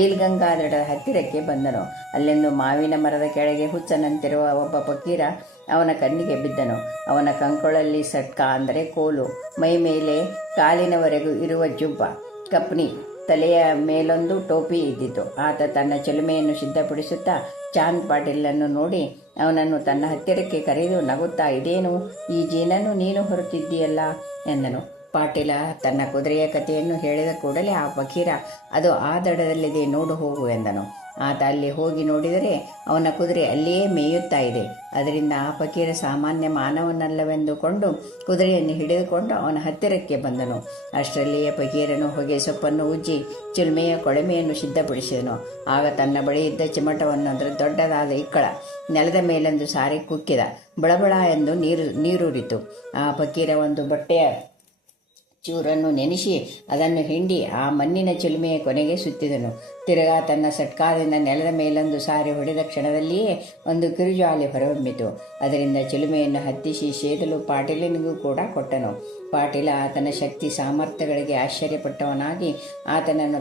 ಏಲ್ಗಂಗಾ ದಡದ ಹತ್ತಿರಕ್ಕೆ ಬಂದನು. ಅಲ್ಲೆಂದು ಮಾವಿನ ಮರದ ಕೆಳಗೆ ಹುಚ್ಚನಂತಿರುವ ಒಬ್ಬ ಫಕೀರ ಅವನ ಕಣ್ಣಿಗೆ ಬಿದ್ದನು. ಅವನ ಕಂಕೊಳಲ್ಲಿ ಸಟ್ಕ ಅಂದರೆ ಕೋಲು, ಮೈ ಮೇಲೆ ಕಾಲಿನವರೆಗೂ ಇರುವ ಜುಬ್ಬ, ಕಪ್ನಿ, ತಲೆಯ ಮೇಲೊಂದು ಟೋಪಿ ಇದ್ದಿತು. ಆತ ತನ್ನ ಚಿಲುಮೆಯನ್ನು ಸಿದ್ಧಪಡಿಸುತ್ತಾ ಚಾಂದ್ ಪಾಟೀಲನ್ನು ನೋಡಿ ಅವನನ್ನು ತನ್ನ ಹತ್ತಿರಕ್ಕೆ ಕರೆದು ನಗುತ್ತಾ, ಇದೇನು ಈ ಜೀನನ್ನು ನೀನು ಹೊರುತ್ತಿದ್ದೀಯಲ್ಲ ಎಂದನು. ಪಾಟೀಲ ತನ್ನ ಕುದುರೆಯ ಕಥೆಯನ್ನು ಹೇಳಿದ ಕೂಡಲೇ ಆ ಫಕೀರ, ಅದು ಆ ದಡದಲ್ಲಿದೆ, ನೋಡು ಹೋಗು ಎಂದನು. ಆತ ಅಲ್ಲಿ ಹೋಗಿ ನೋಡಿದರೆ ಅವನ ಕುದುರೆ ಅಲ್ಲಿಯೇ ಮೇಯುತ್ತಾ ಇದೆ. ಅದರಿಂದ ಆ ಫಕೀರ ಸಾಮಾನ್ಯ ಮಾನವನಲ್ಲವೆಂದುಕೊಂಡು ಕುದುರೆಯನ್ನು ಹಿಡಿದುಕೊಂಡು ಅವನ ಹತ್ತಿರಕ್ಕೆ ಬಂದನು. ಅಷ್ಟರಲ್ಲಿಯೇ ಫಕೀರನು ಹೊಗೆ ಸೊಪ್ಪನ್ನು ಉಜ್ಜಿ ಚಿಲ್ಮೆಯ ಕೊಳಮೆಯನ್ನು ಸಿದ್ಧಪಡಿಸಿದನು. ಆಗ ತನ್ನ ಬಳಿ ಇದ್ದ ಚಿಮಟವನ್ನು, ಅದರ ದೊಡ್ಡದಾದ ಇಕ್ಕಳ, ನೆಲದ ಮೇಲೆಂದು ಸಾರಿ ಕುಕ್ಕಿದ. ಬಳಬಳ ಎಂದು ನೀರೂರಿತು. ಆ ಫಕೀರ ಒಂದು ಬಟ್ಟೆಯ ಚೂರನ್ನು ನೆನೆಸಿ ಅದನ್ನು ಹಿಂಡಿ ಆ ಮಣ್ಣಿನ ಚಿಲುಮೆಯ ಕೊನೆಗೆ ಸುತ್ತಿದನು. ತಿರುಗಾ ತನ್ನ ಸಟ್ಕಾದಿಂದ ನೆಲದ ಮೇಲೊಂದು ಸಾರಿ ಹೊಡೆದ ಕ್ಷಣದಲ್ಲಿಯೇ ಒಂದು ಕಿರುಜಾಲಿ ಹೊರಹೊಮ್ಮಿತು. ಅದರಿಂದ ಚಿಲುಮೆಯನ್ನು ಹತ್ತಿಸಿ ಸೇದಲು ಪಾಟೀಲನಿಗೂ ಕೂಡ ಕೊಟ್ಟನು. ಪಾಟೀಲ ಆತನ ಶಕ್ತಿ ಸಾಮರ್ಥ್ಯಗಳಿಗೆ ಆಶ್ಚರ್ಯಪಟ್ಟವನಾಗಿ ಆತನನ್ನು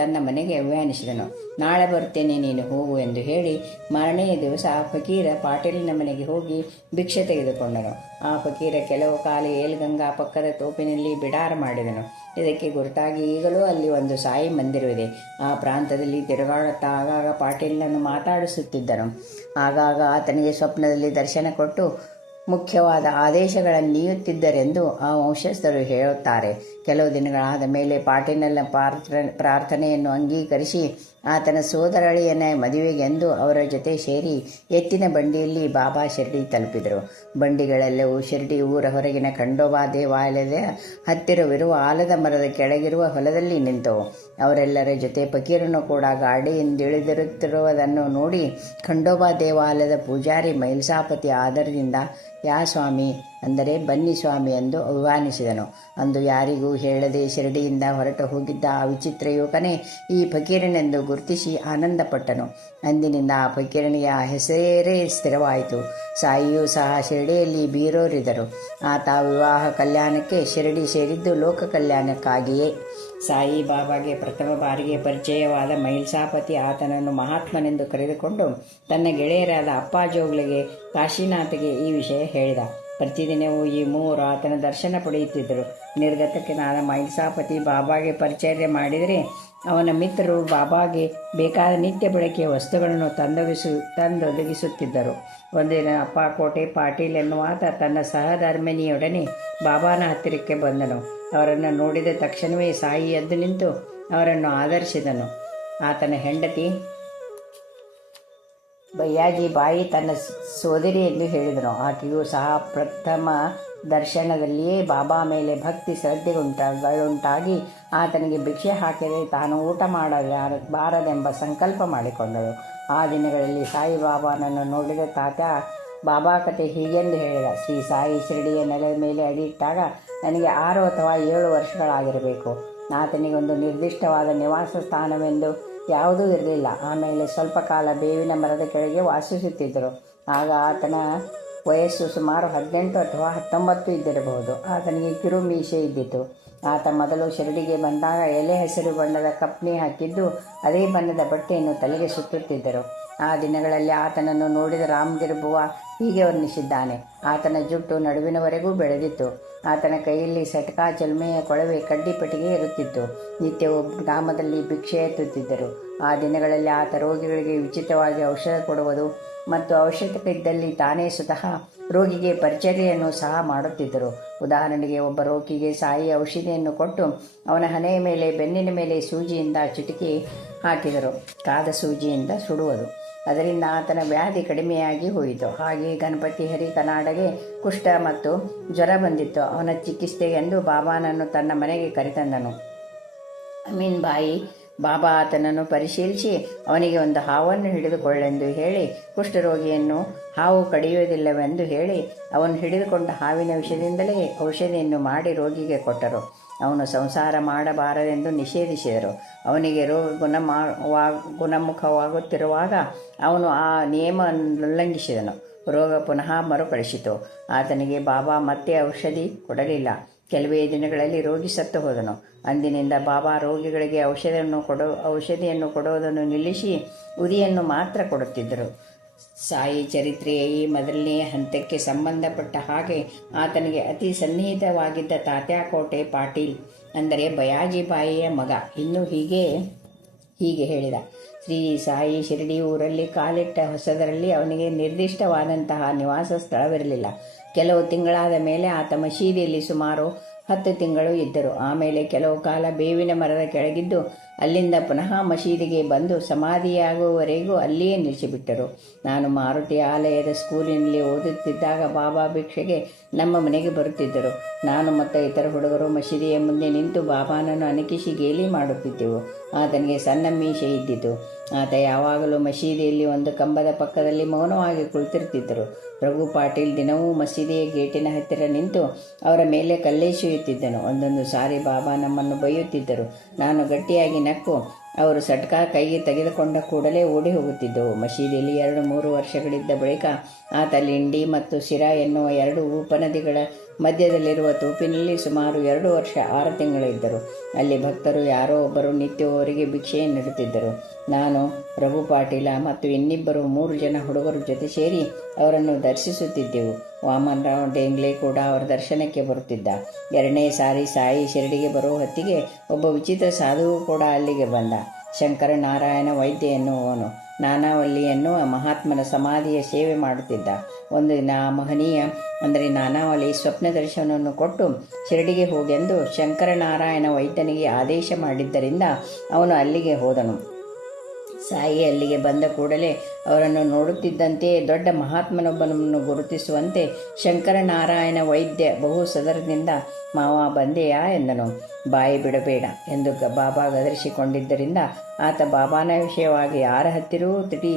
ತನ್ನ ಮನೆಗೆ ಆಹ್ವಾನಿಸಿದನು. ನಾಳೆ ಬರುತ್ತೇನೆ, ನೀನು ಹೋಗು ಎಂದು ಹೇಳಿ ಮಾರನೆಯ ದಿವಸ ಫಕೀರ ಪಾಟೀಲನ ಮನೆಗೆ ಹೋಗಿ ಭಿಕ್ಷೆ ತೆಗೆದುಕೊಂಡನು. ಆ ಫಕೀರ ಕೆಲವು ಕಾಲ ಏಲ್ಗಂಗಾ ಪಕ್ಕದ ತೋಪಿನಲ್ಲಿ ಬಿಡಾರ ಮಾಡಿದನು. ಇದಕ್ಕೆ ಗುರುತಾಗಿ ಈಗಲೂ ಅಲ್ಲಿ ಒಂದು ಸಾಯಿ ಮಂದಿರವಿದೆ. ಆ ಪ್ರಾಂತದಲ್ಲಿ ತಿರುಗಾಡುತ್ತಾ ಆಗಾಗ ಪಾಟೀಲನನ್ನು ಮಾತಾಡಿಸುತ್ತಿದ್ದನು. ಆಗಾಗ ಆತನಿಗೆ ಸ್ವಪ್ನದಲ್ಲಿ ದರ್ಶನ ಕೊಟ್ಟು ಮುಖ್ಯವಾದ ಆದೇಶಗಳನ್ನು ನೀಡುತ್ತಿದ್ದರೆಂದು ಆ ವಂಶಸ್ಥರು ಹೇಳುತ್ತಾರೆ. ಕೆಲವು ದಿನಗಳಾದ ಮೇಲೆ ಪಾಟೀಲನ ಪ್ರಾರ್ಥನೆಯನ್ನು ಅಂಗೀಕರಿಸಿ ಆತನ ಸೋದರಳಿಯನ ಮದುವೆಗೆಂದು ಅವರ ಜೊತೆ ಸೇರಿ ಎತ್ತಿನ ಬಂಡಿಯಲ್ಲಿ ಬಾಬಾ ಶಿರ್ಡಿ ತಲುಪಿದರು. ಬಂಡಿಗಳೆಲ್ಲವೂ ಶಿರ್ಡಿ ಊರ ಹೊರಗಿನ ಖಂಡೋಬಾ ದೇವಾಲಯದ ಹತ್ತಿರವಿರುವ ಆಲದ ಮರದ ಕೆಳಗಿರುವ ಹೊಲದಲ್ಲಿ ನಿಂತವು. ಅವರೆಲ್ಲರ ಜೊತೆ ಫಕೀರನು ಕೂಡ ಗಾಡಿಯಿಂದ ಇಳಿದಿರುತ್ತಿರುವುದನ್ನು ನೋಡಿ ಖಂಡೋಬಾ ದೇವಾಲಯದ ಪೂಜಾರಿ ಮೈಲ್ಸಾಪತಿ ಆದರದಿಂದ ಯಾ ಸ್ವಾಮಿ, ಅಂದರೆ ಬನ್ನಿ ಸ್ವಾಮಿ ಎಂದು ಆಹ್ವಾನಿಸಿದನು. ಅಂದು ಯಾರಿಗೂ ಹೇಳದೆ ಶಿರಡಿಯಿಂದ ಹೊರಟು ಹೋಗಿದ್ದ ಆ ವಿಚಿತ್ರ ಯುವಕನೇ ಈ ಫಕೀರನೆಂದು ಗುರುತಿಸಿ ಆನಂದಪಟ್ಟನು. ಅಂದಿನಿಂದ ಆ ಫಕೀರನಿಗೆ ಆ ಹೆಸರೇ ಸ್ಥಿರವಾಯಿತು. ಸಾಯಿಯೂ ಸಹ ಶಿರಡಿಯಲ್ಲಿ ಬೀರೋರಿದ್ದರು. ಆತ ವಿವಾಹ ಕಲ್ಯಾಣಕ್ಕೆ ಶಿರಡಿ ಸೇರಿದ್ದು ಲೋಕ ಕಲ್ಯಾಣಕ್ಕಾಗಿಯೇ. ಸಾಯಿ ಬಾಬಾಗೆ ಪ್ರಥಮ ಬಾರಿಗೆ ಪರಿಚಯವಾದ ಮೈಲ್ಸಾಪತಿ ಆತನನ್ನು ಮಹಾತ್ಮನೆಂದು ಕರೆದುಕೊಂಡು ತನ್ನ ಗೆಳೆಯರಾದ ಅಪ್ಪಾಜೋಗ್ಲಿಗೆ, ಕಾಶಿನಾಥಗೆ ಈ ವಿಷಯ ಹೇಳಿದ. ಪ್ರತಿದಿನವೂ ಈ ಮೂವರು ಆತನ ದರ್ಶನ ಪಡೆಯುತ್ತಿದ್ದರು. ನಿರ್ಗತಕನಾದ ಮೈಲ್ಸಾಪತಿ ಬಾಬಾಗೆ ಪರಿಚರ್ಯ ಮಾಡಿದರೆ ಅವನ ಮಿತ್ರರು ಬಾಬಾಗೆ ಬೇಕಾದ ನಿತ್ಯ ಬಳಕೆಯ ವಸ್ತುಗಳನ್ನು ತಂದೊದಗಿಸುತ್ತಿದ್ದರು. ಒಂದಿನ ಅಪ್ಪಾಕೋಟೆ ಪಾಟೀಲ್ ಎನ್ನುವಾತ ತನ್ನ ಸಹಧರ್ಮಿಣಿಯೊಡನೆ ಬಾಬಾನ ಹತ್ತಿರಕ್ಕೆ ಬಂದನು. ಅವರನ್ನು ನೋಡಿದ ತಕ್ಷಣವೇ ಸಾಯಿ ಎದ್ದು ನಿಂತು ಅವರನ್ನು ಆದರಿಸಿದನು. ಆತನ ಹೆಂಡತಿ ಬಯ್ಯಾಜಿ ಬಾಯಿ ತನ್ನ ಸೋದರಿ ಎಂದು ಹೇಳಿದನು. ಆಕೆಯೂ ಸಹ ಪ್ರಥಮ ದರ್ಶನದಲ್ಲಿಯೇ ಬಾಬಾ ಮೇಲೆ ಭಕ್ತಿ ಶ್ರದ್ಧೆಗಳುಂಟಾಗಿ ಆತನಿಗೆ ಭಿಕ್ಷೆ ಹಾಕಿದರೆ ತಾನು ಊಟ ಮಾಡಬಾರದೆಂಬ ಸಂಕಲ್ಪ ಮಾಡಿಕೊಂಡಳು. ಆ ದಿನಗಳಲ್ಲಿ ಸಾಯಿಬಾಬಾನನ್ನು ನೋಡಿದ ತಾತ ಬಾಬಾ ಕತೆ ಹೀಗೆಂದು ಹೇಳಿದ. ಶ್ರೀ ಸಾಯಿ ಶಿರಡಿಯ ನೆಲದ ಮೇಲೆ ಅಡಿಯಿಟ್ಟಾಗ ನನಗೆ 6 ಅಥವಾ 7 ವರ್ಷಗಳಾಗಿರಬೇಕು. ಆತನಿಗೊಂದು ನಿರ್ದಿಷ್ಟವಾದ ನಿವಾಸ ಸ್ಥಾನವೆಂದು ಯಾವುದೂ ಇರಲಿಲ್ಲ. ಆಮೇಲೆ ಸ್ವಲ್ಪ ಕಾಲ ಬೇವಿನ ಮರದ ಕೆಳಗೆ ವಾಸಿಸುತ್ತಿದ್ದರು. ಆಗ ಆತನ ವಯಸ್ಸು ಸುಮಾರು 18 ಅಥವಾ 19 ಇದ್ದಿರಬಹುದು. ಆತನಿಗೆ ಕಿರು ಮೀಸೆ ಇದ್ದಿತು. ಆತ ಮೊದಲು ಶಿರಡಿಗೆ ಬಂದಾಗ ಎಲೆ ಹಸಿರು ಬಣ್ಣದ ಕಪ್ನಿ ಹಾಕಿದ್ದು, ಅದೇ ಬಣ್ಣದ ಬಟ್ಟೆಯನ್ನು ತಲೆಗೆ ಸುತ್ತುತ್ತಿದ್ದರು. ಆ ದಿನಗಳಲ್ಲಿ ಆತನನ್ನು ನೋಡಿದ ರಾಮಗಿರ್ ಬುವಾ ಹೀಗೆ ವರ್ಣಿಸಿದ್ದಾನೆ. ಆತನ ಜುಟ್ಟು ನಡುವಿನವರೆಗೂ ಬೆಳೆದಿತ್ತು. ಆತನ ಕೈಯಲ್ಲಿ ಸಟ್ಕಾ, ಚಲ್ಮೆಯ ಕೊಳವೆ, ಕಡ್ಡಿಪೆಟ್ಟಿಗೆ ಇರುತ್ತಿತ್ತು. ನಿತ್ಯವೂ ಗ್ರಾಮದಲ್ಲಿ ಭಿಕ್ಷೆ ಎತ್ತುತ್ತಿದ್ದರು. ಆ ದಿನಗಳಲ್ಲಿ ಆತ ರೋಗಿಗಳಿಗೆ ಉಚಿತವಾಗಿ ಔಷಧ ಕೊಡುವುದು ಮತ್ತು ಅವಶ್ಯಕತೆಯಿದ್ದಲ್ಲಿ ತಾನೇ ಸ್ವತಃ ರೋಗಿಗೆ ಪರಿಚರ್ಯೆಯನ್ನು ಸಹ ಮಾಡುತ್ತಿದ್ದರು. ಉದಾಹರಣೆಗೆ, ಒಬ್ಬ ರೋಗಿಗೆ ಸಾಯಿ ಔಷಧಿಯನ್ನು ಕೊಟ್ಟು ಅವನ ಹಣೆಯ ಮೇಲೆ, ಬೆನ್ನಿನ ಮೇಲೆ ಸೂಜಿಯಿಂದ ಚಿಟಿಕೆ ಹಾಕಿದರು. ಕಾದ ಸೂಜಿಯಿಂದ ಸುಡುವುದು. ಅದರಿಂದ ಆತನ ವ್ಯಾಧಿ ಕಡಿಮೆಯಾಗಿ ಹೋಯಿತು. ಹಾಗೆಯೇ ಗಣಪತಿ ಹರಿ ಕನಾಡಗೆ ಕುಷ್ಠ ಮತ್ತು ಜ್ವರ ಬಂದಿತ್ತು. ಅವನ ಚಿಕಿತ್ಸೆಗೆಂದು ಬಾಬಾನನ್ನು ತನ್ನ ಮನೆಗೆ ಕರೆತಂದನು. ಅಮೀನ್ ಬಾಯಿ ಬಾಬಾ ಆತನನ್ನು ಪರಿಶೀಲಿಸಿ ಅವನಿಗೆ ಒಂದು ಹಾವನ್ನು ಹಿಡಿದುಕೊಳ್ಳೆಂದು ಹೇಳಿ, ಕುಷ್ಠರೋಗಿಯನ್ನು ಹಾವು ಕಡಿಯುವುದಿಲ್ಲವೆಂದು ಹೇಳಿ ಅವನು ಹಿಡಿದುಕೊಂಡ ಹಾವಿನ ವಿಷದಿಂದಲೇ ಔಷಧಿಯನ್ನು ಮಾಡಿ ರೋಗಿಗೆ ಕೊಟ್ಟರು. ಅವನು ಸಂಸಾರ ಮಾಡಬಾರದೆಂದು ನಿಷೇಧಿಸಿದರು. ಅವನಿಗೆ ರೋಗ ಗುಣಮುಖವಾಗುತ್ತಿರುವಾಗ ಅವನು ಆ ನಿಯಮ ಉಲ್ಲಂಘಿಸಿದನು. ರೋಗ ಪುನಃ ಮರುಕಳಿಸಿತು. ಆತನಿಗೆ ಬಾಬಾ ಮತ್ತೆ ಔಷಧಿ ಕೊಡಲಿಲ್ಲ. ಕೆಲವೇ ದಿನಗಳಲ್ಲಿ ರೋಗಿ ಸತ್ತು ಹೋದನು. ಅಂದಿನಿಂದ ಬಾಬಾ ರೋಗಿಗಳಿಗೆ ಔಷಧಿಯನ್ನು ಕೊಡುವುದನ್ನು ನಿಲ್ಲಿಸಿ ಉದಿಯನ್ನು ಮಾತ್ರ ಕೊಡುತ್ತಿದ್ದರು. ಸಾಯಿ ಚರಿತ್ರೆಯ ಈ ಮೊದಲನೆಯ ಹಂತಕ್ಕೆ ಸಂಬಂಧಪಟ್ಟ ಹಾಗೆ ಆತನಿಗೆ ಅತಿ ಸನ್ನಿಹಿತವಾಗಿದ್ದ ತಾತ್ಯಾಕೋಟೆ ಪಾಟೀಲ್, ಅಂದರೆ ಬಯಾಜಿ ಬಾಯಿಯ ಮಗ, ಇನ್ನೂ ಹೀಗೆ ಹೇಳಿದ. ಶ್ರೀ ಸಾಯಿ ಶಿರಡಿ ಊರಲ್ಲಿ ಕಾಲಿಟ್ಟ ಹೊಸದರಲ್ಲಿ ಅವನಿಗೆ ನಿರ್ದಿಷ್ಟವಾದಂತಹ ನಿವಾಸ ಸ್ಥಳವಿರಲಿಲ್ಲ. ಕೆಲವು ತಿಂಗಳಾದ ಮೇಲೆ ಆತ ಮಸೀದಿಯಲ್ಲಿ ಸುಮಾರು 10 ತಿಂಗಳು ಇದ್ದರು. ಆಮೇಲೆ ಕೆಲವು ಕಾಲ ಬೇವಿನ ಮರದ ಕೆಳಗಿದ್ದು ಅಲ್ಲಿಂದ ಪುನಃ ಮಸೀದಿಗೆ ಬಂದು ಸಮಾಧಿಯಾಗುವವರೆಗೂ ಅಲ್ಲಿಯೇ ನಿಲ್ಲಿಸಿಬಿಟ್ಟರು. ನಾನು ಮಾರುತಿ ಆಲಯದ ಸ್ಕೂಲಿನಲ್ಲಿ ಓದುತ್ತಿದ್ದಾಗ ಬಾಬಾ ಭಿಕ್ಷೆಗೆ ನಮ್ಮ ಮನೆಗೆ ಬರುತ್ತಿದ್ದರು. ನಾನು ಮತ್ತು ಇತರ ಹುಡುಗರು ಮಸೀದಿಯ ಮುಂದೆ ನಿಂತು ಬಾಬಾನನ್ನು ಅಣಕಿಸಿ ಗೇಲಿ ಮಾಡುತ್ತಿದ್ದೆವು. ಆತನಿಗೆ ಸಣ್ಣ ಮೀಸೆ ಇದ್ದಿತು. ಆತ ಯಾವಾಗಲೂ ಮಸೀದಿಯಲ್ಲಿ ಒಂದು ಕಂಬದ ಪಕ್ಕದಲ್ಲಿ ಮೌನವಾಗಿ ಕುಳಿತಿರುತ್ತಿದ್ದರು. ರಘು ಪಾಟೀಲ್ ದಿನವೂ ಮಸೀದಿಯ ಗೇಟಿನ ಹತ್ತಿರ ನಿಂತು ಅವರ ಮೇಲೆ ಕಲ್ಲೆಸೆಯುತ್ತಿದ್ದನು. ಒಂದೊಂದು ಸಾರಿ ಬಾಬಾ ನಮ್ಮನ್ನು ಬೈಯುತ್ತಿದ್ದರು. ನಾನು ಗಟ್ಟಿಯಾಗಿ ನಕ್ಕು ಅವರು ಸಟ್ಕಾ ಕೈಗೆ ತೆಗೆದುಕೊಂಡ ಕೂಡಲೇ ಓಡಿ ಹೋಗುತ್ತಿದ್ದೆವು. ಮಸೀದಿಯಲ್ಲಿ 2-3 ವರ್ಷಗಳಿದ್ದ ಬಳಿಕ ಆತ ಲಿಂಡಿ ಮತ್ತು ಸಿರಾ ಎನ್ನುವ 2 ಉಪನದಿಗಳ ಮಧ್ಯದಲ್ಲಿರುವ ತೋಪಿನಲ್ಲಿ ಸುಮಾರು 2 ವರ್ಷ 6 ತಿಂಗಳು ಇದ್ದರು. ಅಲ್ಲಿ ಭಕ್ತರು ಯಾರೋ ಒಬ್ಬರು ನಿತ್ಯ ಅವರಿಗೆ ಭಿಕ್ಷೆ ನೀಡುತ್ತಿದ್ದರು. ನಾನು, ರಘು ಪಾಟೀಲ ಮತ್ತು ಇನ್ನಿಬ್ಬರು 3 ಜನ ಹುಡುಗರ ಜೊತೆ ಸೇರಿ ಅವರನ್ನು ದರ್ಶಿಸುತ್ತಿದ್ದೆವು. ವಾಮನರಾವ್ ಡೇಂಗ್ಲೆ ಕೂಡ ಅವರ ದರ್ಶನಕ್ಕೆ ಬರುತ್ತಿದ್ದ. 2ನೇ ಸಾರಿ ಸಾಯಿ ಶಿರಡಿಗೆ ಬರುವ ಹೊತ್ತಿಗೆ ಒಬ್ಬ ವಿಚಿತ್ರ ಸಾಧುವು ಕೂಡ ಅಲ್ಲಿಗೆ ಬಂದ. ಶಂಕರನಾರಾಯಣ ವೈದ್ಯ ಎನ್ನುವವನು ನಾನಾವಲ್ಲಿ ಎನ್ನುವ ಮಹಾತ್ಮನ ಸಮಾಧಿಯ ಸೇವೆ ಮಾಡುತ್ತಿದ್ದ. ಒಂದು ದಿನ ಮಹನೀಯ ಅಂದರೆ ನಾನಾವಳಿ ಸ್ವಪ್ನ ದರ್ಶನವನ್ನು ಕೊಟ್ಟು ಶಿರಡಿಗೆ ಹೋಗೆಂದು ಶಂಕರನಾರಾಯಣ ವೈದ್ಯನಿಗೆ ಆದೇಶ ಮಾಡಿದ್ದರಿಂದ ಅವನು ಅಲ್ಲಿಗೆ ಹೋದನು. ಸಾಯಿ ಅಲ್ಲಿಗೆ ಬಂದ ಕೂಡಲೇ ಅವರನ್ನು ನೋಡುತ್ತಿದ್ದಂತೆಯೇ ದೊಡ್ಡ ಮಹಾತ್ಮನೊಬ್ಬನನ್ನು ಗುರುತಿಸುವಂತೆ ಶಂಕರನಾರಾಯಣ ವೈದ್ಯ ಬಹು ಸದರದಿಂದ ಮಾವ ಬಂದೆಯಾ ಎಂದನು. ಬಾಯಿ ಬಿಡಬೇಡ ಎಂದು ಬಾಬಾ ಗದರಿಸಿಕೊಂಡಿದ್ದರಿಂದ ಆತ ಬಾಬಾನ ವಿಷಯವಾಗಿ ಯಾರ ಹತ್ತಿರವೂ ತಿಟಿ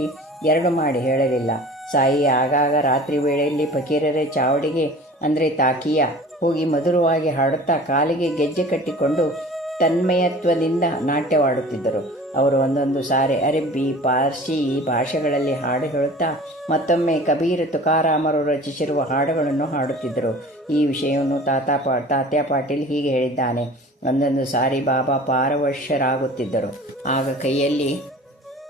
2 ಮಾಡಿ ಹೇಳಲಿಲ್ಲ. ಸಾಯಿ ಆಗಾಗ ರಾತ್ರಿ ವೇಳೆಯಲ್ಲಿ ಫಕೀರರ ಚಾವಡಿಗೆ ಅಂದರೆ ತಾಕಿಯ ಹೋಗಿ ಮಧುರವಾಗಿ ಹಾಡುತ್ತಾ ಕಾಲಿಗೆ ಗೆಜ್ಜೆ ಕಟ್ಟಿಕೊಂಡು ತನ್ಮಯತ್ವದಿಂದ ನಾಟ್ಯವಾಡುತ್ತಿದ್ದರು. ಅವರು ಒಂದೊಂದು ಸಾರಿ ಅರಬ್ಬಿ, ಪಾರ್ಸಿ ಭಾಷೆಗಳಲ್ಲಿ ಹಾಡು ಹೇಳುತ್ತಾ ಮತ್ತೊಮ್ಮೆ ಕಬೀರ್, ತುಕಾರಾಮರು ರಚಿಸಿರುವ ಹಾಡುಗಳನ್ನು ಹಾಡುತ್ತಿದ್ದರು. ಈ ವಿಷಯವನ್ನು ತಾತ್ಯಾ ಪಾಟೀಲ್ ಹೀಗೆ ಹೇಳಿದ್ದಾನೆ. ಒಂದೊಂದು ಸಾರಿ ಬಾಬಾ ಪಾರವಶ್ಯರಾಗುತ್ತಿದ್ದರು. ಆಗ ಕೈಯಲ್ಲಿ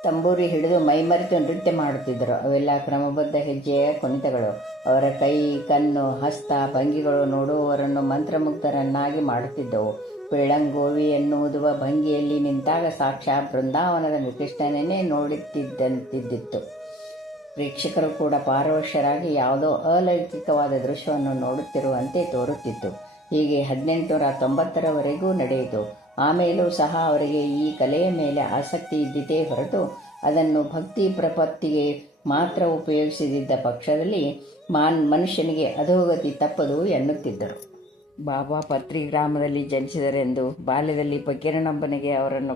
ತಂಬೂರಿ ಹಿಡಿದು ಮೈಮರೆತು ನೃತ್ಯ ಮಾಡುತ್ತಿದ್ದರು. ಅವೆಲ್ಲ ಕ್ರಮಬದ್ಧ ಹೆಜ್ಜೆಯ ಕುಣಿತಗಳು. ಅವರ ಕೈ, ಕಣ್ಣು, ಹಸ್ತ ಭಂಗಿಗಳು ನೋಡುವವರನ್ನು ಮಂತ್ರಮುಗ್ಧರನ್ನಾಗಿ ಮಾಡುತ್ತಿದ್ದವು. ಪಿಳ್ಳಂಗೋವಿ ಎನ್ನುವುದು ಭಂಗಿಯಲ್ಲಿ ನಿಂತಾಗ ಸಾಕ್ಷಾತ್ ಬೃಂದಾವನದ ಕೃಷ್ಣನನ್ನೇ ನೋಡುತ್ತಿದ್ದಂತಿದ್ದಿತ್ತು. ಪ್ರೇಕ್ಷಕರು ಕೂಡ ಪಾರವಶ್ಯರಾಗಿ ಯಾವುದೋ ಅಲೌಕಿಕವಾದ ದೃಶ್ಯವನ್ನು ನೋಡುತ್ತಿರುವಂತೆ ತೋರುತ್ತಿತ್ತು. ಹೀಗೆ 1890ರವರೆಗೂ ನಡೆಯಿತು. ಆಮೇಲೂ ಸಹ ಅವರಿಗೆ ಈ ಕಲೆಯ ಮೇಲೆ ಆಸಕ್ತಿ ಇದ್ದಿತೇ ಹೊರತು ಅದನ್ನು ಭಕ್ತಿ ಪ್ರಪತ್ತಿಗೆ ಮಾತ್ರ ಉಪಯೋಗಿಸದಿದ್ದ ಪಕ್ಷದಲ್ಲಿ ಮನುಷ್ಯನಿಗೆ ಅಧೋಗತಿ ತಪ್ಪದು ಎನ್ನುತ್ತಿದ್ದರು. ಬಾಬಾ ಪತ್ರಿ ಗ್ರಾಮದಲ್ಲಿ ಜನಿಸಿದರೆಂದು, ಬಾಲ್ಯದಲ್ಲಿ ಫಕೀರನೊಬ್ಬನಿಗೆ ಅವರನ್ನು